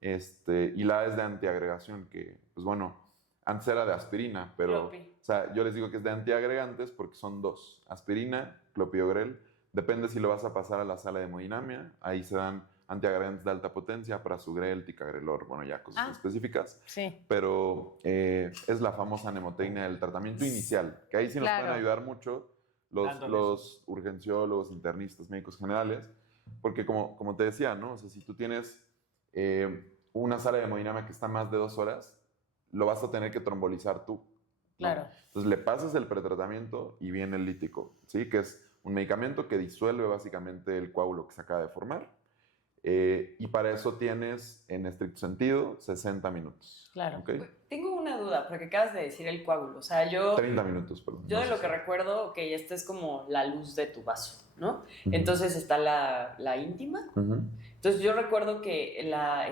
Y la A es de antiagregación, que, pues bueno, antes era de aspirina, pero, Clopi. o sea, yo les digo que es de antiagregantes porque son dos, aspirina, clopidogrel, depende si lo vas a pasar a la sala de hemodinamia, ahí se dan antiagregantes de alta potencia, prasugrel, ticagrelor, bueno, ya cosas específicas, Sí. pero es la famosa mnemotecnia del tratamiento inicial, que ahí sí nos Claro. pueden ayudar mucho Dándoles. los urgenciólogos, internistas, médicos generales, porque como te decía, ¿no? O sea, si tú tienes una sala de hemodinamia que está más de 2 horas, lo vas a tener que trombolizar tú. ¿no? Claro. Entonces le pasas el pretratamiento y viene el lítico, ¿sí? Que es un medicamento que disuelve básicamente el coágulo que se acaba de formar. Y para eso tienes, en estricto sentido, 60 minutos. Claro. ¿Ok? Tengo una duda, porque acabas de decir el coágulo. O sea, yo 30 minutos, perdón. de No lo sé. que recuerdo, ok, esta es como la luz de tu vaso, ¿no? Ujú. Entonces está la íntima. Ujú. Entonces yo recuerdo que la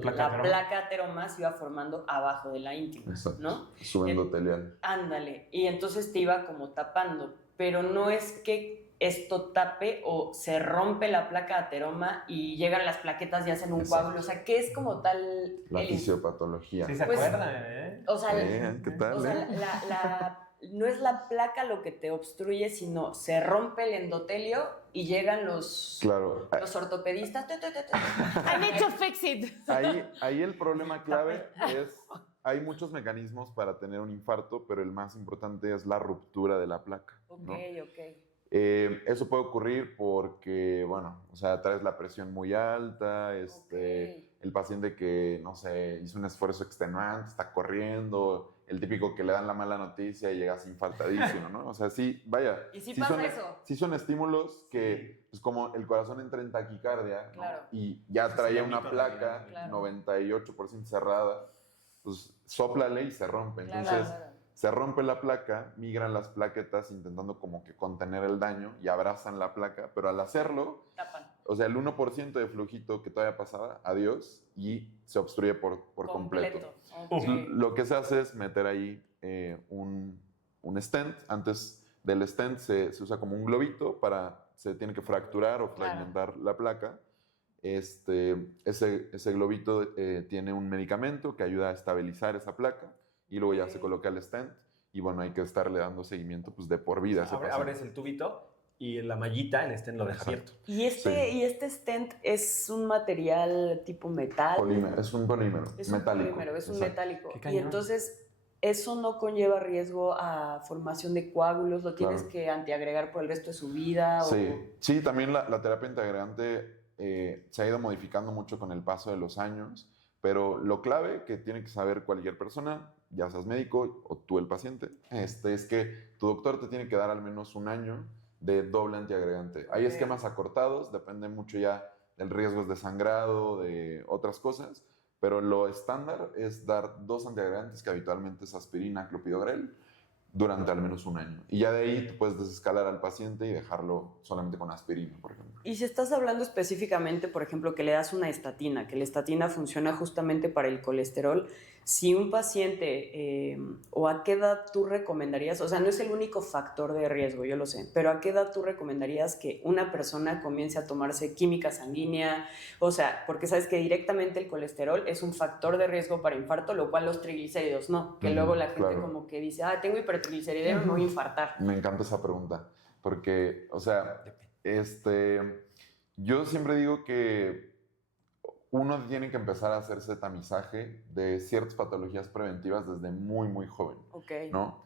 placa ateroma se iba formando abajo de la íntima, Exacto. ¿no? Su endotelial. Ándale. Y entonces te iba como tapando. Pero no es que esto tape o se rompe la placa ateroma y llegan las plaquetas y hacen un Exacto. coágulo. O sea, ¿qué es como tal? La fisiopatología. Sí, se Pues- acuerdan, ¿eh? O sea, ¿Qué tal? o sea, no es la placa lo que te obstruye, sino se rompe el endotelio y llegan los Claro. los ortopedistas. I need to fix it. Ahí el problema clave es, hay muchos mecanismos para tener un infarto, pero el más importante es la ruptura de la placa. ¿no? Ok. Eso puede ocurrir porque, bueno, o sea, traes la presión muy alta, el paciente que, no sé, hizo un esfuerzo extenuante, está corriendo, el típico que le dan la mala noticia y llega así infartadísimo, ¿no? O sea, sí, vaya. Y sí pasa eso. Sí son estímulos que, pues como el corazón entra en taquicardia, ¿no? Claro. Y ya Sí, traía sí, una mito, placa claro. 98% cerrada, pues sóplale y se rompe. Claro, Entonces, claro. se rompe la placa, migran las plaquetas intentando como que contener el daño y abrazan la placa, pero al hacerlo, Tapan. o sea, el 1% de flujito que todavía pasaba, adiós, y se obstruye por completo. Ok. Lo que se hace es meter ahí un stent. Antes del stent se usa como un globito se tiene que fracturar o fragmentar la placa. Ese globito tiene un medicamento que ayuda a estabilizar esa placa y luego ya se coloca el stent y bueno, hay que estarle dando seguimiento pues de por vida. a ese paciente. Abres el tubito y la mallita, el stent lo deja abierto. Y este stent es un material tipo metal. Es un polímero Es un metálico. polímero, es un Exacto. metálico. Qué Y cañón. entonces eso no conlleva riesgo a formación de coágulos, lo tienes Claro. que antiagregar por el resto de su vida. Sí, también la terapia antiagregante se ha ido modificando mucho con el paso de los años, pero lo clave que tiene que saber cualquier persona, ya seas médico o tú el paciente, es que tu doctor te tiene que dar al menos un año de doble antiagregante. Hay Ok. esquemas acortados, depende mucho ya del riesgo de sangrado, de otras cosas, pero lo estándar es dar 2 antiagregantes, que habitualmente es aspirina, clopidogrel, durante al menos un año. Y ya de ahí tú puedes desescalar al paciente y dejarlo solamente con aspirina, por ejemplo. Y si estás hablando específicamente, por ejemplo, que le das una estatina, que la estatina funciona justamente para el colesterol, si un paciente, o a qué edad tú recomendarías, o sea, no es el único factor de riesgo, yo lo sé, pero a qué edad tú recomendarías que una persona comience a tomarse química sanguínea, o sea, porque sabes que directamente el colesterol es un factor de riesgo para infarto, lo cual los triglicéridos no, que luego la gente claro. como que dice, tengo hipertrigliceridemia, me voy a infartar. Me encanta esa pregunta, porque, o sea, yo siempre digo que uno tiene que empezar a hacerse tamizaje de ciertas patologías preventivas desde muy, muy joven, Ok. ¿no?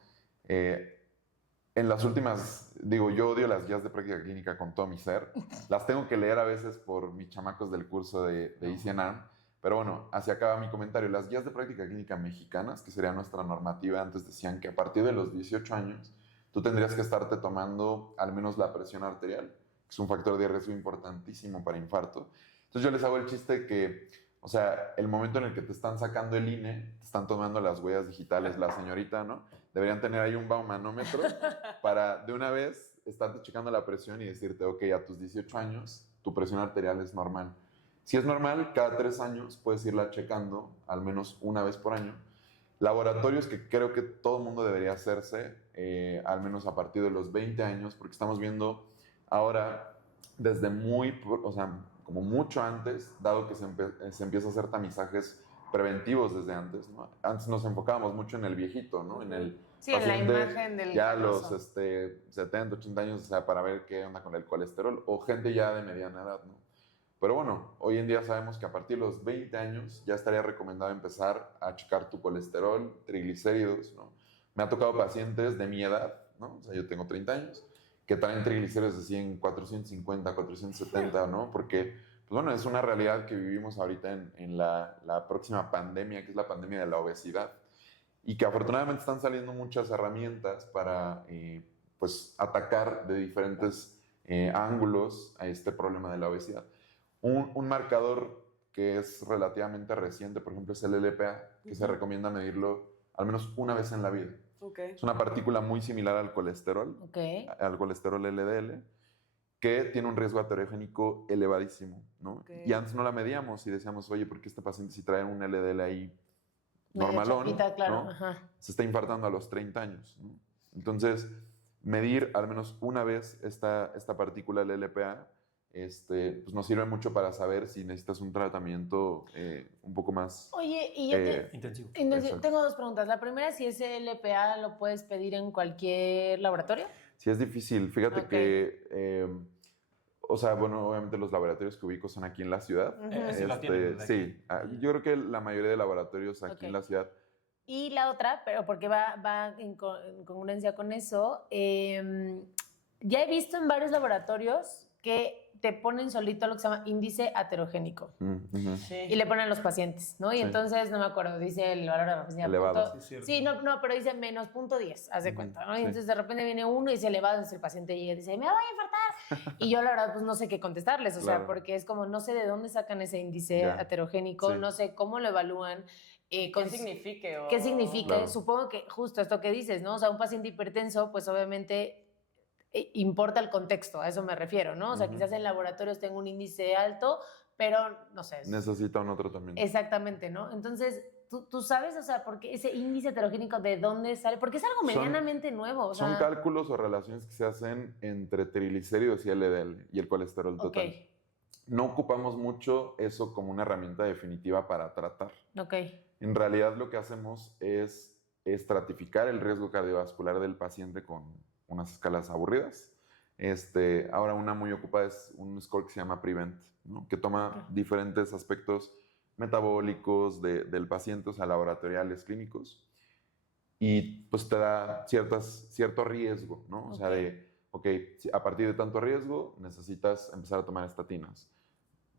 En las últimas, yo odio las guías de práctica clínica con todo mi ser. Las tengo que leer a veces por mis chamacos del curso de ICNAM. Pero bueno, así acaba mi comentario. Las guías de práctica clínica mexicanas, que sería nuestra normativa, antes decían que a partir de los 18 años tú tendrías que estarte tomando al menos la presión arterial, que es un factor de riesgo importantísimo para infarto. Entonces yo les hago el chiste que, o sea, el momento en el que te están sacando el INE, te están tomando las huellas digitales, la señorita, ¿no? Deberían tener ahí un baumanómetro para de una vez estarte checando la presión y decirte, ok, a tus 18 años tu presión arterial es normal. Si es normal, cada 3 años puedes irla checando, al menos una vez por año. Laboratorios que creo que todo el mundo debería hacerse, al menos a partir de los 20 años, porque estamos viendo ahora desde como mucho antes, dado que se empieza a hacer tamizajes preventivos desde antes, ¿no? Antes nos enfocábamos mucho en el viejito, ¿no? En el Sí, en la paciente imagen del ya a canoso. los 70, 80 años, o sea, para ver qué onda con el colesterol, o gente ya de mediana edad, ¿no? Pero bueno, hoy en día sabemos que a partir de los 20 años ya estaría recomendado empezar a checar tu colesterol, triglicéridos, ¿no? Me ha tocado pacientes de mi edad, ¿no? O sea, yo tengo 30 años, que traen triglicéridos de 100, 450, 470, ¿no? Porque, pues bueno, es una realidad que vivimos ahorita en la próxima pandemia, que es la pandemia de la obesidad, y que afortunadamente están saliendo muchas herramientas para, pues, atacar de diferentes ángulos a este problema de la obesidad. Un marcador que es relativamente reciente, por ejemplo, es el LPA, que se recomienda medirlo al menos una vez en la vida. Okay. Es una partícula muy similar al colesterol, al colesterol LDL, que tiene un riesgo aterogénico elevadísimo, ¿no? Okay. Y antes no la medíamos y decíamos, oye, ¿por qué este paciente si trae un LDL ahí medio normalón, chapita, claro, ¿no? ajá. Se está infartando a los 30 años, ¿no? Entonces, medir al menos una vez esta partícula, el LPA, pues nos sirve mucho para saber si necesitas un tratamiento un poco más... Oye, y yo Intensivo. Exacto. tengo 2 preguntas. La primera es si ese LPA lo puedes pedir en cualquier laboratorio. Sí, es difícil. Fíjate Ok. que, o sea, bueno, obviamente los laboratorios que ubico son aquí en la ciudad. Sí lo tienen desde Sí, yo creo que la mayoría de laboratorios aquí Ok. en la ciudad. Y la otra, pero porque va en congruencia con eso, ya he visto en varios laboratorios que te ponen solito lo que se llama índice aterogénico Ujú. Sí. y le ponen a los pacientes, ¿no? Y Sí. entonces, no me acuerdo, dice el valor de la oficina. Elevado. Sí, cierto. Sí, no, pero dice menos .10, haz de Ujú, cuenta, ¿no? Y sí. entonces de repente viene uno y dice elevado, entonces el paciente llega y dice, me voy a infartar. Y yo la verdad pues no sé qué contestarles, o sea, Claro. porque es como no sé de dónde sacan ese índice Ya. aterogénico, Sí. no sé cómo lo evalúan. ¿Qué signifique? ¿Qué significa? Claro. Supongo que justo esto que dices, ¿no? O sea, un paciente hipertenso, pues obviamente importa el contexto, a eso me refiero, ¿no? O sea, Ujú. quizás en laboratorios tengo un índice alto, pero no sé. Necesita un otro también. Exactamente, ¿no? Entonces, ¿tú sabes, o sea, porque ese índice aterogénico de dónde sale? Porque es algo Son- medianamente nuevo, o sea... Son cálculos o relaciones que se hacen entre triglicéridos y LDL y el colesterol Ok, total. No ocupamos mucho eso como una herramienta definitiva para tratar. ok. En realidad lo que hacemos es estratificar el riesgo cardiovascular del paciente con unas escalas aburridas. Ahora una muy ocupada es un score que se llama Prevent, ¿no? Que toma diferentes aspectos metabólicos del paciente, o sea, laboratoriales, clínicos, y pues te da cierto riesgo, ¿no? O sea, a partir de tanto riesgo necesitas empezar a tomar estatinas.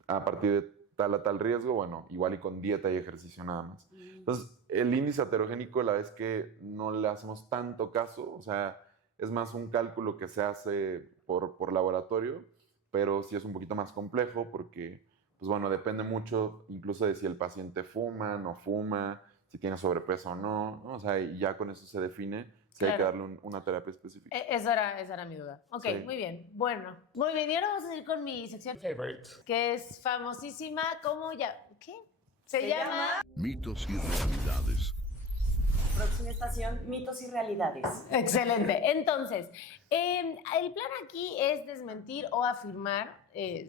A partir de tal a tal riesgo, bueno, igual y con dieta y ejercicio nada más. Entonces, el índice aterogénico, la verdad es que no le hacemos tanto caso, o sea, es más un cálculo que se hace por laboratorio, pero sí es un poquito más complejo porque, pues bueno, depende mucho incluso de si el paciente fuma, no fuma, si tiene sobrepeso o no, ¿no? O sea, y ya con eso se define si hay que darle una terapia específica. Esa era mi duda. Ok, Sí. muy bien. Bueno, muy bien. Y ahora vamos a ir con mi sección Favorite. que es famosísima. ¿Cómo ya? ¿Qué? Se llama... Mitos y realidades. Próxima estación, mitos y realidades. Excelente. Entonces, el plan aquí es desmentir o afirmar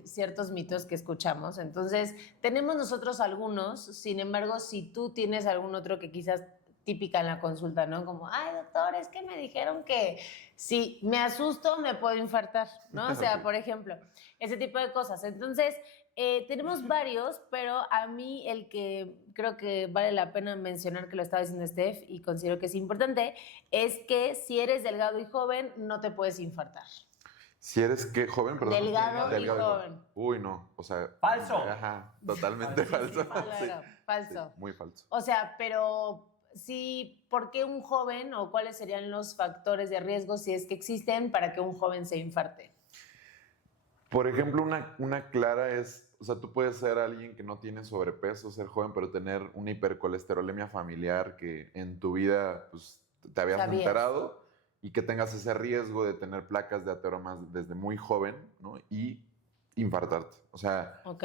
ciertos mitos que escuchamos. Entonces, tenemos nosotros algunos, sin embargo, si tú tienes algún otro que quizás típica en la consulta, ¿no? Como, ay, doctor, es que me dijeron que si me asusto me puedo infartar, ¿no? O sea, por ejemplo, ese tipo de cosas. Entonces, tenemos varios, pero a mí el que creo que vale la pena mencionar, que lo estaba diciendo Steph y considero que es importante, es que si eres delgado y joven, no te puedes infartar. Si eres, ¿qué? ¿Joven? Perdón. Delgado y joven. Uy, no, o sea... ¡Falso! Ajá, totalmente falso. Claro, falso. Sí, muy falso. O sea, pero sí, ¿por qué un joven o cuáles serían los factores de riesgo, si es que existen, para que un joven se infarte? Por ejemplo, una clara es, o sea, tú puedes ser alguien que no tiene sobrepeso, ser joven, pero tener una hipercolesterolemia familiar que en tu vida pues, te habías ¿Sabías? enterado y que tengas ese riesgo de tener placas de ateromas desde muy joven, ¿no? Y infartarte. O sea, Ok.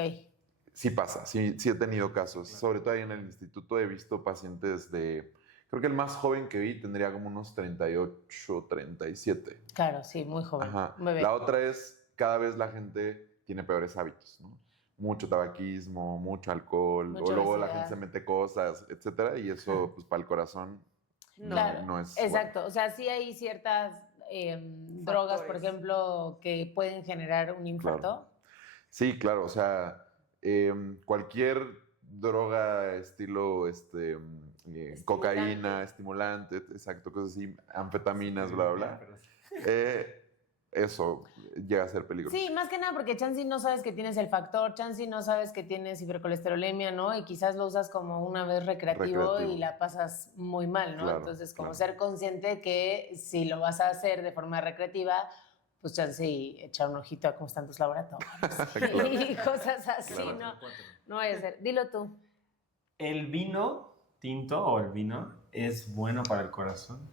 sí pasa, sí he tenido casos. Sobre todo ahí en el instituto he visto pacientes creo que el más joven que vi tendría como unos 38, 37. Claro, sí, muy joven. Ajá. Un bebé. La otra es, cada vez la gente tiene peores hábitos, ¿no? Mucho tabaquismo, mucho alcohol, Mucha o luego la obesidad. gente se mete cosas, etcétera, y eso, pues, para el corazón Claro, no es exacto. O sea, sí hay ciertas drogas, por Factores. ejemplo, que pueden generar un infarto. Claro. Sí, claro, o sea, cualquier droga estilo cocaína, estimulante, exacto, cosas así, anfetaminas, bla, bla, bla. Eso llega a ser peligroso. Sí, más que nada porque chance no sabes que tienes el factor, chance no sabes que tienes hipercolesterolemia, ¿no? Y quizás lo usas como una vez recreativo. Y la pasas muy mal, ¿no? Claro, Entonces, como claro. ser consciente que si lo vas a hacer de forma recreativa, pues chance y echar un ojito a cómo están tus laboratorios Claro. y cosas así, Claro. ¿no? No vaya a ser. Dilo tú. ¿El vino tinto o el vino es bueno para el corazón?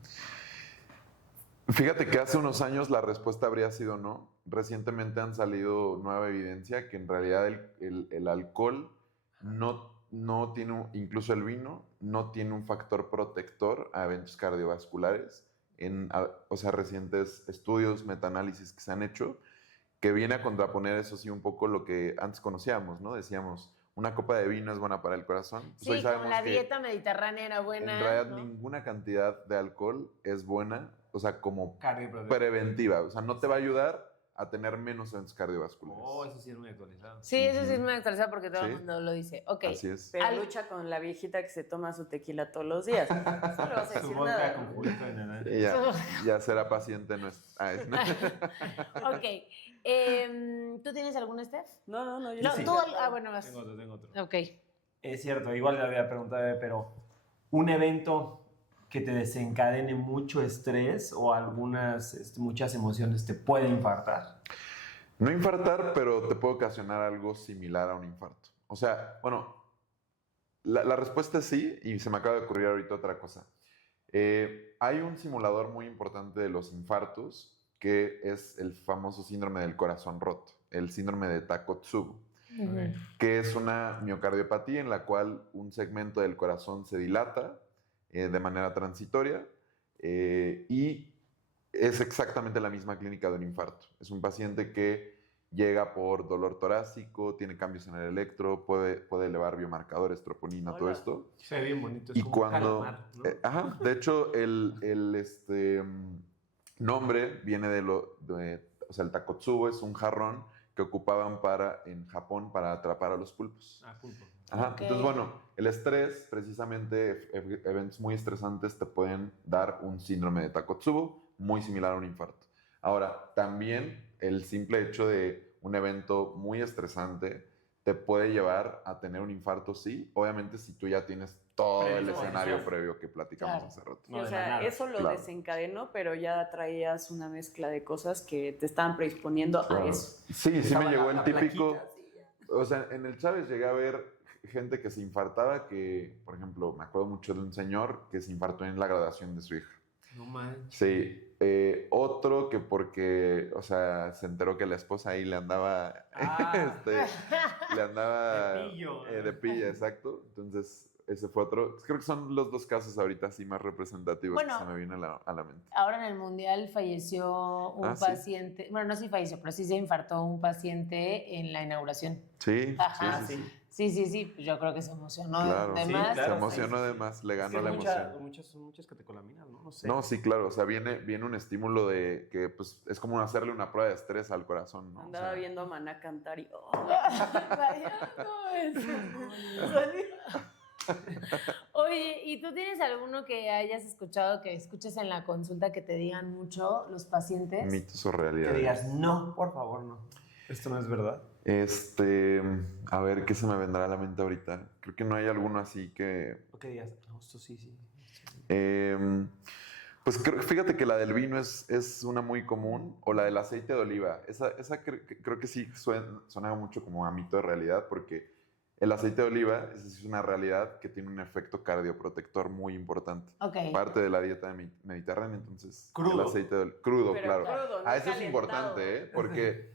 Fíjate que hace unos años la respuesta habría sido no. Recientemente han salido nueva evidencia que en realidad el alcohol no tiene, incluso el vino, no tiene un factor protector a eventos cardiovasculares. O sea, recientes estudios, metaanálisis que se han hecho, que viene a contraponer eso sí un poco lo que antes conocíamos, ¿no? Decíamos, una copa de vino es buena para el corazón. Pues hoy Sí, como sabemos la que dieta mediterránea era buena. en realidad ¿no? ninguna cantidad de alcohol es buena, o sea, como Cardioprotector. preventiva. O sea, no te va a ayudar a tener menos eventos cardiovasculares. Oh, eso sí es muy actualizado. Sí, eso sí es muy actualizado porque todo el Sí. mundo lo dice. Ok. Así es. Pero Al- lucha con la viejita que se toma su tequila todos los días. No le vas a Su decir vodka nada. con juguito de naranja. Y ya será paciente nuestra. Ok. ¿Tú tienes algún, Steph? No, yo No, sí. tú. Bueno, vas. Tengo otro. Ok. Es cierto, igual le había preguntado, pero un evento que te desencadene mucho estrés o muchas emociones te puede infartar. No infartar, pero te puede ocasionar algo similar a un infarto. O sea, bueno, la respuesta es sí, y se me acaba de ocurrir ahorita otra cosa. Hay un simulador muy importante de los infartos que es el famoso síndrome del corazón roto, el síndrome de Takotsubo, que es una miocardiopatía en la cual un segmento del corazón se dilata de manera transitoria y es exactamente la misma clínica de un infarto. Es un paciente que llega por dolor torácico, tiene cambios en el electro, puede elevar biomarcadores, troponina, todo Hola. esto. Se ve bien bonito, es Y como un cuando... calamar, ¿no? Ajá, de hecho, el nombre viene o sea, el takotsubo es un jarrón que ocupaban en Japón para atrapar a los pulpos. Ah, pulpo. Ajá. Ok. Entonces, bueno, el estrés, precisamente, eventos muy estresantes te pueden dar un síndrome de Takotsubo, muy similar a un infarto. Ahora, también el simple hecho de un evento muy estresante te puede llevar a tener un infarto, sí, obviamente si tú ya tienes todo el Predisposición. escenario previo que platicamos Claro. hace rato. No, o de la sea, nada. eso lo Claro. desencadenó, pero ya traías una mezcla de cosas que te estaban predisponiendo a Claro. eso. Sí, sí Estaba me llegó la el típico. plaquita, así, ya. O sea, en el Chávez llegué a ver gente que se infartaba, que, por ejemplo, me acuerdo mucho de un señor que se infartó en la graduación de su hija. No manches. Sí, otro que porque, o sea, se enteró que la esposa ahí le andaba, Ah. le andaba De pillo. de pilla, exacto. Entonces, ese fue otro. Creo que son los dos casos ahorita así más representativos Bueno. que se me vienen a la mente. Ahora en el Mundial falleció un Ah, sí. paciente, bueno, no sé si falleció, pero sí se infartó un paciente en la inauguración. Sí, Ajá. sí, sí, sí. Sí, pues yo creo que se emocionó Claro. de Sí, más. claro. Se emocionó sí, sí. de más, le Es ganó que la emoción. son muchas catecolaminas, ¿no? No sé. No, sí, claro, o sea, viene un estímulo de que pues es como hacerle una prueba de estrés al corazón, ¿no? O Andaba sea, viendo a Maná cantar y... oh, No, Oye, ¿y tú tienes alguno que hayas escuchado, que escuches en la consulta que te digan mucho los pacientes? mitos o Que realidades. digas, no, por favor, no. Esto no es verdad. A ver, ¿qué se me vendrá a la mente ahorita? Creo que no hay alguno así que... O que digas, no, esto sí, sí. Pues fíjate que la del vino es una muy común, o la del aceite de oliva. Esa creo que sí suena mucho como a mito de realidad, porque el aceite de oliva es una realidad que tiene un efecto cardioprotector muy importante. Ok. Parte de la dieta mediterránea, entonces. Crudo. El aceite de crudo, Pero claro. crudo, no Eso es calentado. importante, ¿eh? Porque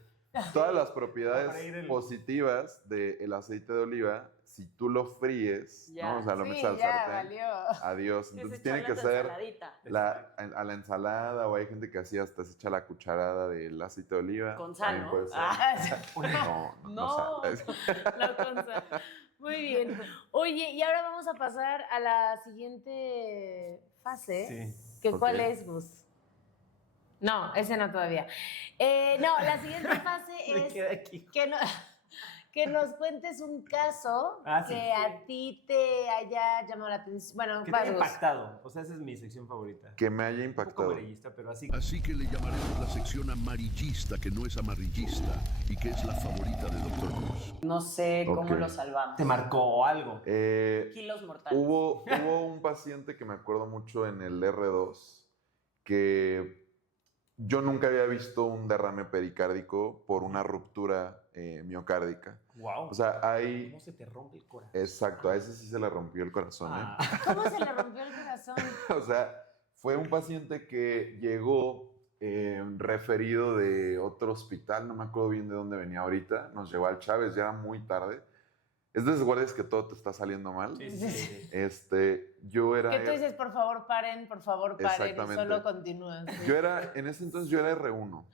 todas las Para propiedades freír el- positivas del aceite de oliva, si tú lo fríes, Ya. ¿no? O sea, lo Sí, metes al ya, sartén. valió. Adiós. Que Entonces se tiene echarle que tu ser ensaladita. a la ensalada, o hay gente que así hasta se echa la cucharada del aceite de oliva. Con sal, También ¿no? puede ser. Ah, No, No. sal. La conza. Muy bien. Oye, y ahora vamos a pasar a la siguiente fase. Sí. ¿Que Ok. ¿Cuál es, Gus? No, ese no todavía. No, la siguiente fase Me es quedé aquí. que nos cuentes un caso Ah, sí. que a ti te haya llamado la atención. Bueno, ¿Qué te vas, ha Gus. impactado? O sea, esa es mi sección favorita. Que me haya Un poco impactado. amarillista, pero así. Así que le llamaremos la sección amarillista, que no es amarillista y que es la favorita de Dr. Cruz. No sé cómo Ok. lo salvamos. ¿Te marcó algo? Kilos mortales. Hubo un paciente que me acuerdo mucho en el R2 que yo nunca había visto un derrame pericárdico por una ruptura miocárdica. Wow. O sea, hay... ¿Cómo se te rompe el corazón? Exacto, a ese sí se le rompió el corazón, ¿eh? Ah. ¿Cómo se le rompió el corazón? O sea, fue un paciente que llegó referido de otro hospital, no me acuerdo bien de dónde venía ahorita, nos llevó al Chávez, ya era muy tarde. Es de esos guardias que todo te está saliendo mal. Sí, sí, sí. Yo era... Que tú dices, por favor, paren, y Exactamente. solo continúas. ¿sí? En ese entonces yo era R1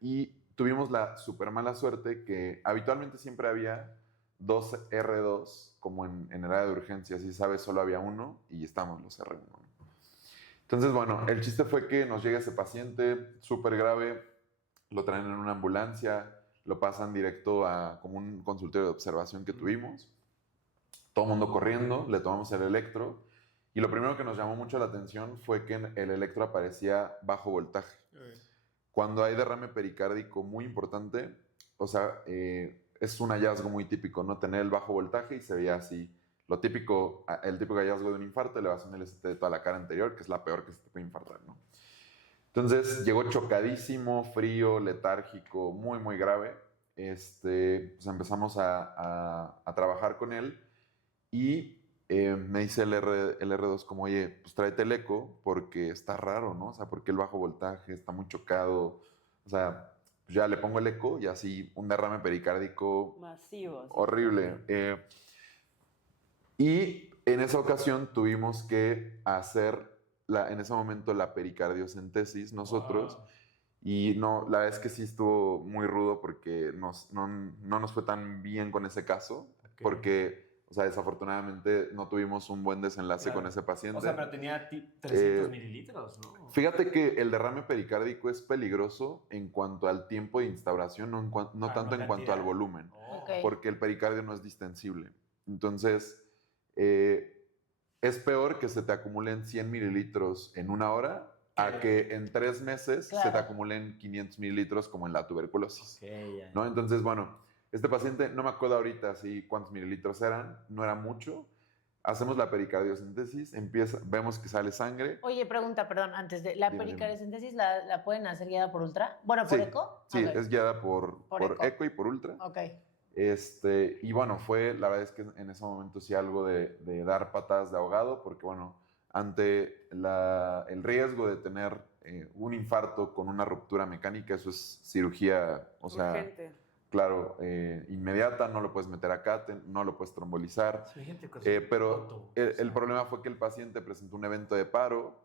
y tuvimos la súper mala suerte que habitualmente siempre había 2 R2 como en el área de urgencias, y sabes, solo había uno y estamos los R1. ¿no? Entonces, bueno, el chiste fue que nos llega ese paciente súper grave, lo traen en una ambulancia, lo pasan directo a como un consultorio de observación que tuvimos, todo el mundo corriendo, le tomamos el electro. Y lo primero que nos llamó mucho la atención fue que el electro aparecía bajo voltaje. Cuando hay derrame pericárdico muy importante, o sea, es un hallazgo muy típico, ¿no? Tener el bajo voltaje y se veía así. El típico hallazgo de un infarto, elevación del ST de toda la cara anterior, que es la peor que se te puede infartar, ¿no? Entonces llegó chocadísimo, frío, letárgico, muy, muy grave. Pues empezamos a trabajar con él y me dice el R2 como, oye, pues tráete el eco porque está raro, ¿no? O sea, porque el bajo voltaje está muy chocado. O sea, pues ya le pongo el eco y así un derrame pericárdico Masivos. horrible. Y en esa ocasión tuvimos que hacer en ese momento la pericardiocentesis nosotros. Wow. Y no, la verdad es que sí estuvo muy rudo porque no nos fue tan bien con ese caso. Ok. Porque, O sea, desafortunadamente no tuvimos un buen desenlace Claro. con ese paciente. O sea, pero tenía 300 mililitros, ¿no? Fíjate que el derrame pericárdico es peligroso en cuanto al tiempo de instauración, no tanto en cuanto al volumen, Oh. Ok. porque el pericardio no es distensible. Entonces, es peor que se te acumulen 100 mililitros en una hora a que en 3 meses se te Claro. acumulen 500 mililitros como en la tuberculosis. Ok, ya. ¿No? Entonces, bueno, este paciente, no me acuerdo ahorita así cuántos mililitros eran, no era mucho. Hacemos la pericardiocentesis, vemos que sale sangre. Oye, pregunta, perdón, antes de... ¿La Dime, dime. pericardiocentesis la pueden hacer guiada por ultra? Bueno, ¿por Sí, eco? Sí, Ok. es guiada por Por eco y por ultra. Ok. Y bueno, la verdad es que en ese momento sí algo de dar patadas de ahogado, porque bueno, ante el riesgo de tener un infarto con una ruptura mecánica, eso es cirugía, o sea, Urgente. claro, inmediata, no lo puedes meter acá, no lo puedes trombolizar. Sí, gente con Pero foto, el problema fue que el paciente presentó un evento de paro,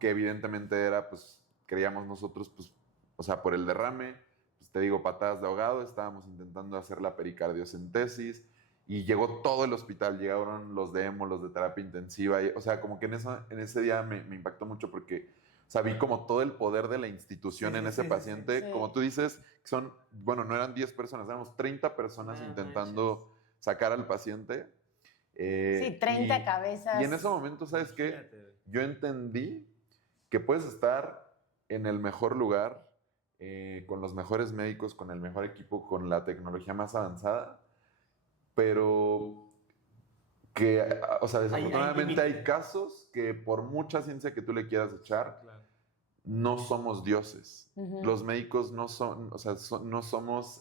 que evidentemente era, pues, creíamos nosotros, pues, o sea, por el derrame, pues te digo, patadas de ahogado, estábamos intentando hacer la pericardiocentesis y llegó todo el hospital, llegaron los de hemo, los de terapia intensiva, o sea, como que en ese día me impactó mucho porque, o sea, vi como todo el poder de la institución Sí, en sí, ese sí, paciente, sí. como tú dices, bueno, no eran 10 personas, éramos 30 personas No intentando sacar al paciente. Sí, 30 y- cabezas. Y en ese momento, ¿sabes qué? Imagínate, güey. Yo entendí que puedes estar en el mejor lugar, con los mejores médicos, con el mejor equipo, con la tecnología más avanzada, pero que, o sea, desafortunadamente hay límite. casos que por mucha ciencia que tú le quieras echar, Claro. no somos dioses. Ujú. Los médicos no son, o sea, no somos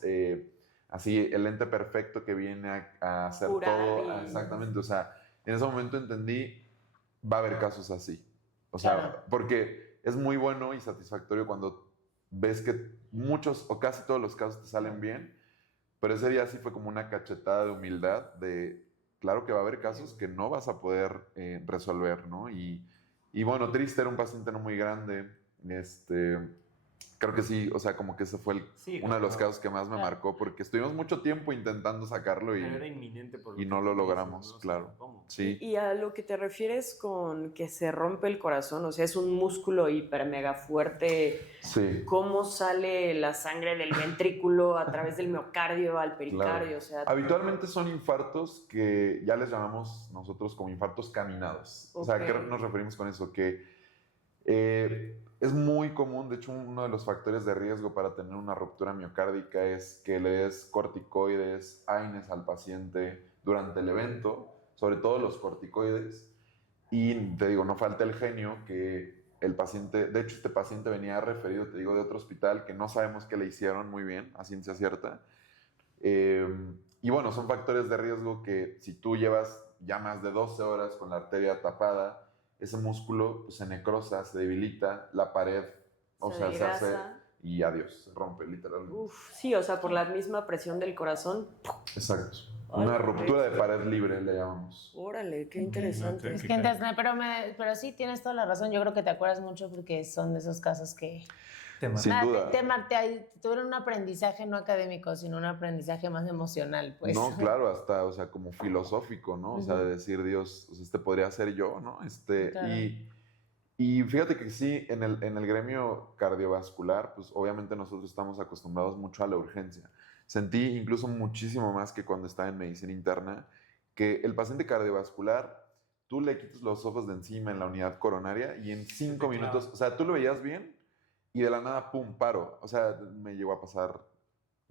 así el ente perfecto que viene a hacer Curar todo. y- Exactamente, o sea, en ese momento entendí, va a haber casos así. O sea, Claro. porque es muy bueno y satisfactorio cuando ves que muchos o casi todos los casos te salen bien, pero ese día sí fue como una cachetada de humildad de, claro que va a haber casos que no vas a poder resolver, ¿no? Y bueno, triste, era un paciente no muy grande, creo que sí, o sea, como que ese fue Sí, uno de los claro. casos que más me Claro. marcó, porque estuvimos mucho tiempo intentando sacarlo Pero era y inminente por y que no tú lo dices, logramos, ¿no? O sea, claro. ¿cómo? sí. Y a lo que te refieres con que se rompe el corazón, o sea, es un músculo hiper mega fuerte. Sí. ¿Cómo sale la sangre del ventrículo a través del miocardio al pericardio? Claro. O sea, Habitualmente son infartos que ya les llamamos nosotros como infartos caminados. O sea, ¿a qué Ok. nos referimos con eso? Que es muy común, de hecho, uno de los factores de riesgo para tener una ruptura miocárdica es que le des corticoides, AINES al paciente durante el evento, sobre todo los corticoides. Y te digo, no falta el genio que el paciente, de hecho este paciente venía referido, te digo, de otro hospital que no sabemos qué le hicieron muy bien, a ciencia cierta. Y bueno, son factores de riesgo que si tú llevas ya más de 12 horas con la arteria tapada, ese músculo pues, se necrosa, se debilita, la pared, o se sea, se hace desgasta. y adiós, se rompe literalmente. Uf, sí, o sea, por la misma presión del corazón. Exacto. Ay, Una qué ruptura de pared libre le llamamos. Órale, qué interesante. Es que interesante, pero sí tienes toda la razón. Yo creo que te acuerdas mucho porque son de esos casos que Sin duda. tuvieron un aprendizaje no académico, sino un aprendizaje más emocional, pues. No, claro, hasta, o sea, como filosófico, ¿no? O sea, de decir, Dios, o sea, este podría ser yo, ¿no? Claro. Y fíjate que sí, en el gremio cardiovascular, pues obviamente nosotros estamos acostumbrados mucho a la urgencia. Sentí incluso muchísimo más que cuando estaba en medicina interna, que el paciente cardiovascular, tú le quitas los ojos de encima en la unidad coronaria y en 5 minutos, o sea, tú lo veías bien y de la nada, pum, paro. O sea, me llegó a pasar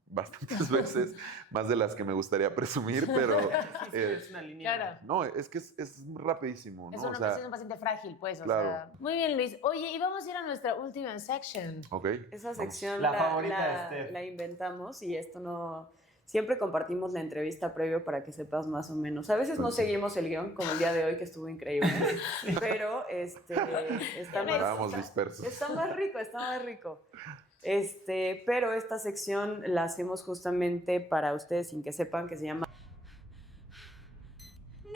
bastantes veces, más de las que me gustaría presumir, pero es una línea. Claro. no, es que es rapidísimo, ¿no? Es, O sea, es un paciente frágil, pues. claro. O sea. Muy bien, Luis. Oye, y vamos a ir a nuestra última section. ok. Esa vamos. sección La favorita de Steph. la inventamos y esto no... Siempre compartimos la entrevista previo para que sepas más o menos. A veces no Ok. seguimos el guión, como el día de hoy, que estuvo increíble. Pero Estábamos dispersos. está más rico, está más rico. Pero esta sección la hacemos justamente para ustedes sin que sepan, que se llama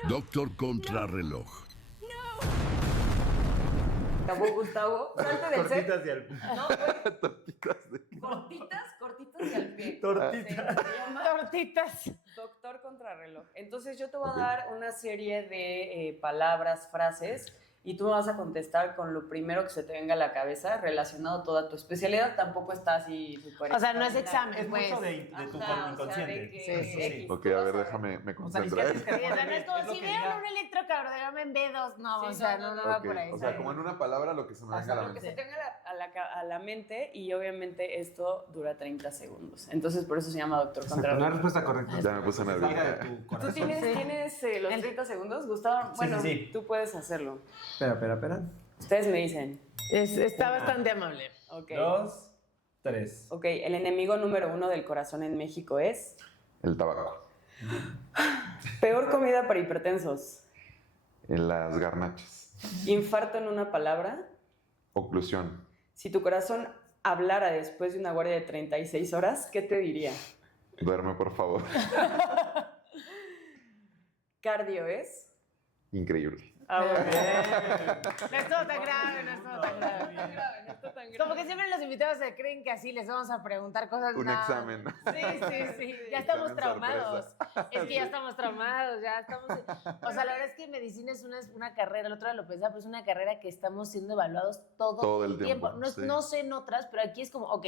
Doctor Contrarreloj. acabó Gustavo. Salte del set. Tortitas de al... No, güey. Tortitas de... Cortitas y al pie. Tortitas. Se llama Tortitas. Doctor Contrarreloj. Entonces yo te voy a dar una serie de palabras, frases, y tú me vas a contestar con lo primero que se te venga a la cabeza relacionado a toda tu especialidad. Tampoco está así súper... O sea, no es extraordinario. examen, Es pues. mucho de tu Ajá, o sea, inconsciente. de que Sí, sí. X, Ok, tú a vas ver, déjame, me concentro. O sea, ni siquiera Sí, o sea, no es Es como lo si que vieron ya- un electrocardiograma en B2, no, Sí, o sea, no, no no, va Ok, por ahí. o sea, como en una palabra lo que se me venga a la Lo que mente. se te venga a la mente, y obviamente esto dura 30 segundos. Entonces por eso se llama Doctor Una Contrarreloj. respuesta correcta. Ya me puse nervioso. Salga de tu ¿Tú corazón. tienes los 30 segundos, Gustavo? Sí, Bueno, sí, sí. tú puedes hacerlo. Espera. Ustedes me dicen. Está bastante amable. Ok. 2, 3. Ok, el enemigo número 1 del corazón en México es... El tabaco. Peor comida para hipertensos. En las garnachas. Infarto en una palabra. Oclusión. Si tu corazón hablara después de una guardia de 36 horas, ¿qué te diría? Duerme, por favor. Cardio es... Increíble. Ah, bueno. No estuvo tan grave, no estuvo tan grave. Como que siempre los invitados se creen que así les vamos a preguntar cosas. Un no. examen. Sí. Ya estamos Examen traumados. sorpresa. Es que ya estamos traumados, ya estamos... O sea, la verdad es que medicina es una carrera, el otro día lo pensaba, pero es una carrera que estamos siendo evaluados Todo el tiempo, No, sí. no sé en otras, pero aquí es como, ok,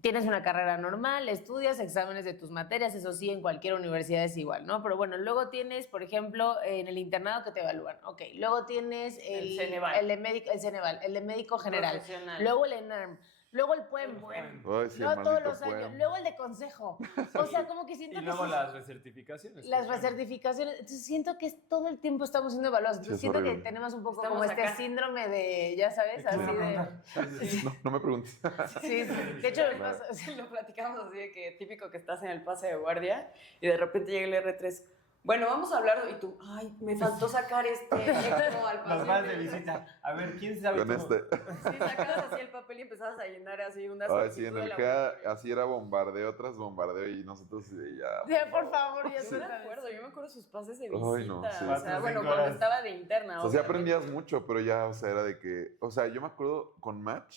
tienes una carrera normal, estudias, exámenes de tus materias, eso sí, en cualquier universidad es igual, ¿no? Pero bueno, luego tienes, por ejemplo, en el internado que te evalúan, ok. Luego tienes El Ceneval. el de médico, el Ceneval, el de médico general. Profesional. Luego el ENARM. Luego el PUEM. Ay, sí, No el todos maldito los años. puem. Luego el de consejo. O sea, como que siento Y que luego sí- las recertificaciones. las recertificaciones. Entonces siento que todo el tiempo estamos siendo evaluados. Sí, Entonces es siento que horrible. tenemos un poco Estamos como este acá. síndrome de, ya sabes, así de... No me preguntes. Sí, sí. De hecho, Claro. Lo platicamos así de que típico que estás en el pase de guardia y de repente llega el R3. Bueno, vamos a hablar y tú, ay, me faltó sacar eco al Los paciente. vas de visita. A ver, ¿quién sabe Con cómo? este. Sí, sacabas así el papel y empezabas a llenar así una Ay, sí, solicitud en de el la GEA así era bombardeo tras bombardeo y nosotros ya. Ya, por favor, ya Yo me acuerdo, yo me acuerdo de sus pases de visita. Ay, no, sí. O sea, 4 o bueno, 5 cuando horas. estaba de interna. O sea, sí obviamente. aprendías mucho, pero ya, o sea, era de que, o sea, yo me acuerdo con Match,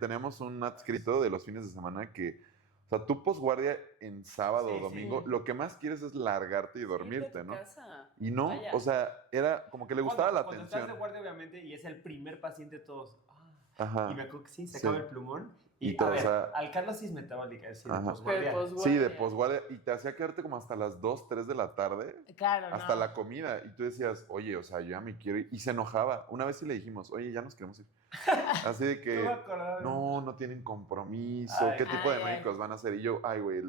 teníamos un adscrito de los fines de semana que, o sea, tú posguardia en sábado Sí, o domingo, sí. lo que más quieres es largarte y Irte a dormirte, tu ¿no? casa. Y no, Vaya. o sea, era como que le gustaba la Cuando estás de atención. guardia, obviamente, y es el primer paciente, todos... Ajá. Y me acuerdo que sí, Sí. sacaba el plumón. Y Y, todo, a ver, o sea- al Carlos sí me estaba ligando, sí, de Ajá. posguardia. Pero Sí, de posguardia. posguardia, y te hacía quedarte como hasta las 2, 3 de la tarde, Claro, hasta no. la comida, y tú decías, oye, o sea, yo ya me quiero ir, y se enojaba. Una vez sí le dijimos, oye, ya nos queremos ir. Así de No que, me acordaba. no tienen compromiso, Ay. ¿qué tipo de Ay, médicos van a ser? Y yo, ay, güey,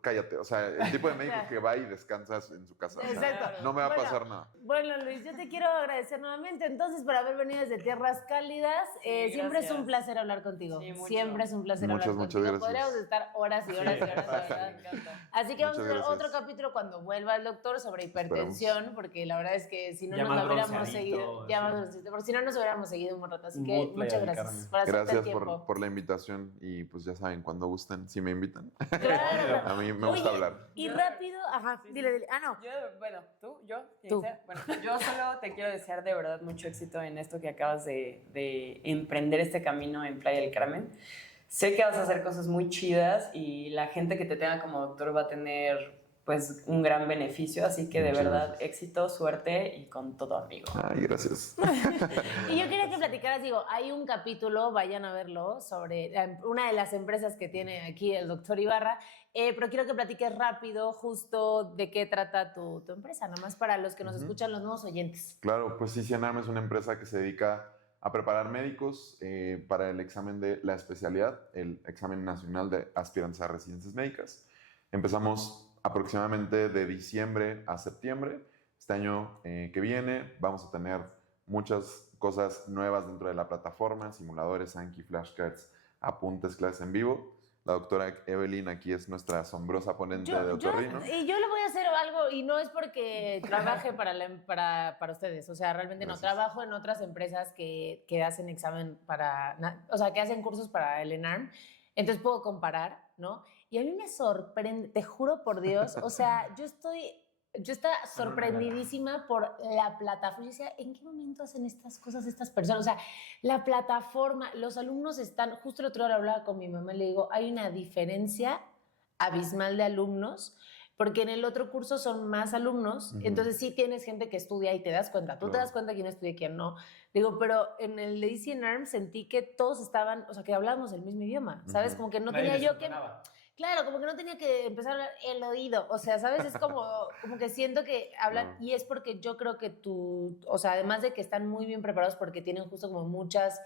cállate, o sea, el tipo de médico que va y descansas en su casa. O sea, Exacto. no me va a Bueno, pasar nada. Bueno, Luis, yo te quiero agradecer nuevamente entonces por haber venido desde Tierras Cálidas. Sí, siempre es gracias. un placer hablar contigo. Sí, mucho. Siempre es un placer Muchas, hablar muchas contigo. gracias. Podríamos estar horas y horas y horas, la verdad. Me encanta. Así que vamos a Muchas hacer gracias. otro capítulo cuando vuelva el doctor sobre hipertensión, porque la verdad es que si no Ya nos más lo hubiéramos bronceadito, seguido, ya sí. más bronceadito, porque si no nos hubiéramos seguido un buen rato. Así Un que mood muchas play, gracias Carmen. por hacerte el Gracias tiempo. por la invitación y pues ya saben, cuando gusten, si me invitan. Claro. A mí me gusta Oye, hablar. Y rápido, ajá, Sí, sí. dile. Ah, no. Yo, bueno, tú, yo, quien Tú. sea. Bueno, yo solo te quiero desear de verdad mucho éxito en esto que acabas de emprender este camino en Playa del Carmen. Sé que vas a hacer cosas muy chidas y la gente que te tenga como doctor va a tener pues un gran beneficio, así que de Muchas verdad gracias. éxito, suerte y con todo, amigo. Ay, gracias. Y yo quería que platicaras, digo, hay un capítulo, vayan a verlo, sobre una de las empresas que tiene aquí el doctor Ibarra, pero quiero que platiques rápido justo de qué trata tu empresa, nada más para los que nos escuchan, los nuevos oyentes. Claro, pues CCNAM es una empresa que se dedica a preparar médicos para el examen de la especialidad, el examen nacional de aspirantes a residencias médicas. Empezamos aproximadamente de diciembre a septiembre. Este año que viene vamos a tener muchas cosas nuevas dentro de la plataforma, simuladores, Anki, flashcards, apuntes, clases en vivo. La doctora Evelyn aquí es nuestra asombrosa ponente de otorrino. Y yo le voy a hacer algo, y no es porque trabaje para ustedes, o sea, realmente no, Gracias. trabajo en otras empresas que hacen examen o sea, que hacen cursos para el ENARM, entonces puedo comparar, ¿no? Y a mí me sorprende, te juro por Dios, o sea, yo estoy Yo estaba sorprendidísima por la plataforma. Yo decía, ¿en qué momento hacen estas cosas estas personas? O sea, la plataforma, los alumnos están... Justo el otro día hablaba con mi mamá y le digo, hay una diferencia abismal de alumnos, porque en el otro curso son más alumnos, entonces sí tienes gente que estudia y te das cuenta. Tú te das cuenta quién estudia y quién no. Digo, pero en el de Easy and Arm sentí que todos estaban... O sea, que hablábamos el mismo idioma, ¿sabes? Como que no tenía yo que... Claro, como que no tenía que empezar a hablar el oído, o sea, ¿sabes? Es como que siento que hablan, y es porque yo creo que o sea, además de que están muy bien preparados porque tienen justo como muchas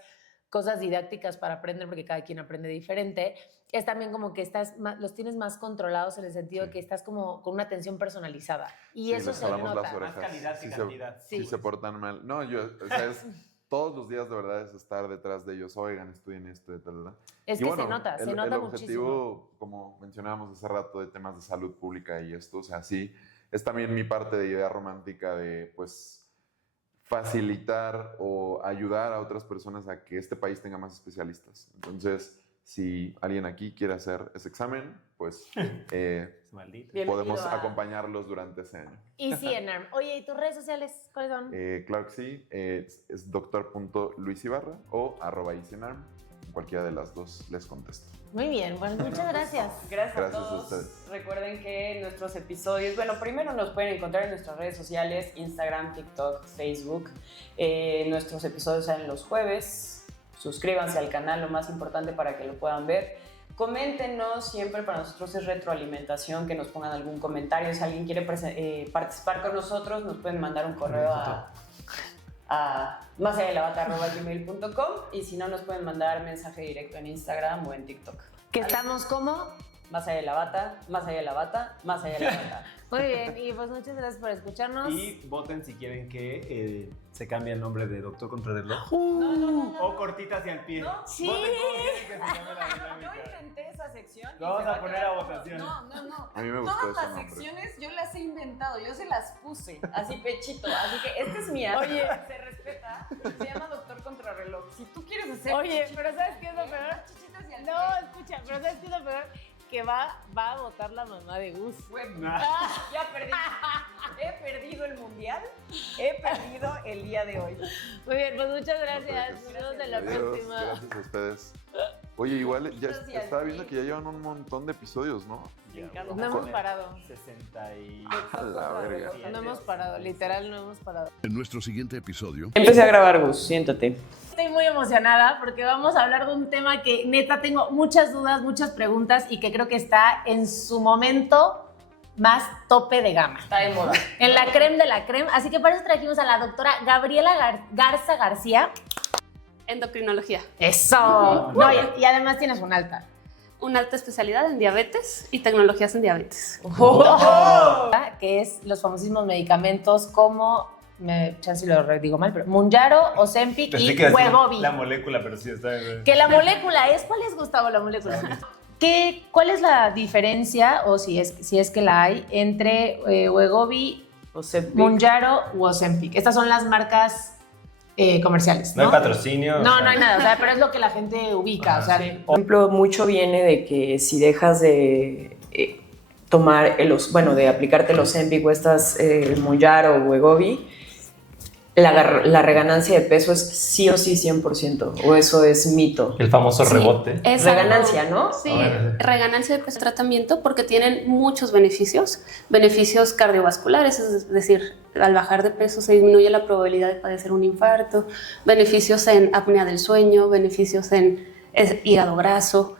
cosas didácticas para aprender, porque cada quien aprende diferente, es también como que los tienes más controlados en el sentido de que estás como con una atención personalizada, y eso se nota. Más calidad que cantidad. Si se portan mal. No, o sea, todos los días de verdad es estar detrás de ellos. Oigan, estudien esto, tal. Es que se nota muchísimo. El objetivo, como mencionábamos hace rato, de temas de salud pública y esto, o sea, sí, es también mi parte de idea romántica de, pues, facilitar o ayudar a otras personas a que este país tenga más especialistas. Entonces, si alguien aquí quiere hacer ese examen, pues podemos acompañarlos durante ese año. Easy and Arm. Oye, ¿y tus redes sociales cuáles son? Claro que sí, es doctor.luisibarra o @EasyandArm. Cualquiera de las dos les contesto. Muy bien, bueno, muchas gracias. Gracias a todos. A ustedes. Recuerden que nuestros episodios, bueno, primero nos pueden encontrar en nuestras redes sociales, Instagram, TikTok, Facebook. Nuestros episodios salen los jueves. Suscríbanse al canal, lo más importante para que lo puedan ver. Coméntenos, siempre para nosotros es retroalimentación, que nos pongan algún comentario. Si alguien quiere participar con nosotros, nos pueden mandar un correo a masalladelavata@gmail.com, y si no, nos pueden mandar mensaje directo en Instagram o en TikTok. Que estamos como... Más allá de la bata, más allá de la bata, más allá de la bata. Muy bien, y pues muchas gracias por escucharnos. Y voten si quieren que se cambie el nombre de Doctor Contrarreloj. No. O cortitas y al pie. No, sí. Voten cómo quieren que se llame la dinámica. Yo inventé esa sección. Lo vamos a poner a votación. No. A mí me gustó Todas ese las nombre. secciones yo las he inventado, yo se las puse, así pechito. Así que esta es mía. Oye, se respeta. Se llama Doctor Contrarreloj. Si tú quieres hacer. Oye, pero ¿sabes qué es lo peor? Chichitas y al No, pie. escucha, pero ¿sabes qué es lo peor? Que va a votar la mamá de Gus. Ya perdí. He perdido el mundial. He perdido el día de hoy. Muy bien, pues muchas gracias. Nos vemos en la Adiós, próxima. gracias a ustedes. Oye, igual ya Chichitas y al estaba pie. viendo que ya llevan un montón de episodios, ¿no? No hemos parado. 60 y... A la verga. No hemos parado, literal no hemos parado. En nuestro siguiente episodio, Empecé a grabar, Gus, siéntate. Estoy muy emocionada porque vamos a hablar de un tema que neta tengo muchas dudas, muchas preguntas y que creo que está en su momento más tope de gama. Está de moda. En la creme de la creme. Así que para eso trajimos a la doctora Gabriela Garza García. Endocrinología. ¡Eso! No, y además tienes un alta. Una alta especialidad en diabetes y tecnologías en diabetes. Que es los famosísimos medicamentos como, chance si lo digo mal, pero Mounjaro, Ozempic y Wegovy. La molécula, pero sí está bien. Que la molécula es, ¿cuál es, Gustavo, la molécula? ¿Cuál es la diferencia, o si es que la hay, entre Wegovy, Mounjaro u Ozempic? Estas son las marcas comerciales, ¿no? No hay patrocinio. No, no hay nada, o sea, pero es lo que la gente ubica, o sea. Por ejemplo, mucho viene de que si dejas de tomar de aplicarte los Ozempic o estas Mounjaro o Wegovy, la reganancia de peso es sí o sí 100%, o eso es mito. El famoso rebote. Es Reganancia, ¿no? Sí, reganancia de peso tratamiento porque tienen muchos beneficios. Beneficios cardiovasculares, es decir, al bajar de peso se disminuye la probabilidad de padecer un infarto. Beneficios en apnea del sueño, beneficios en hígado graso.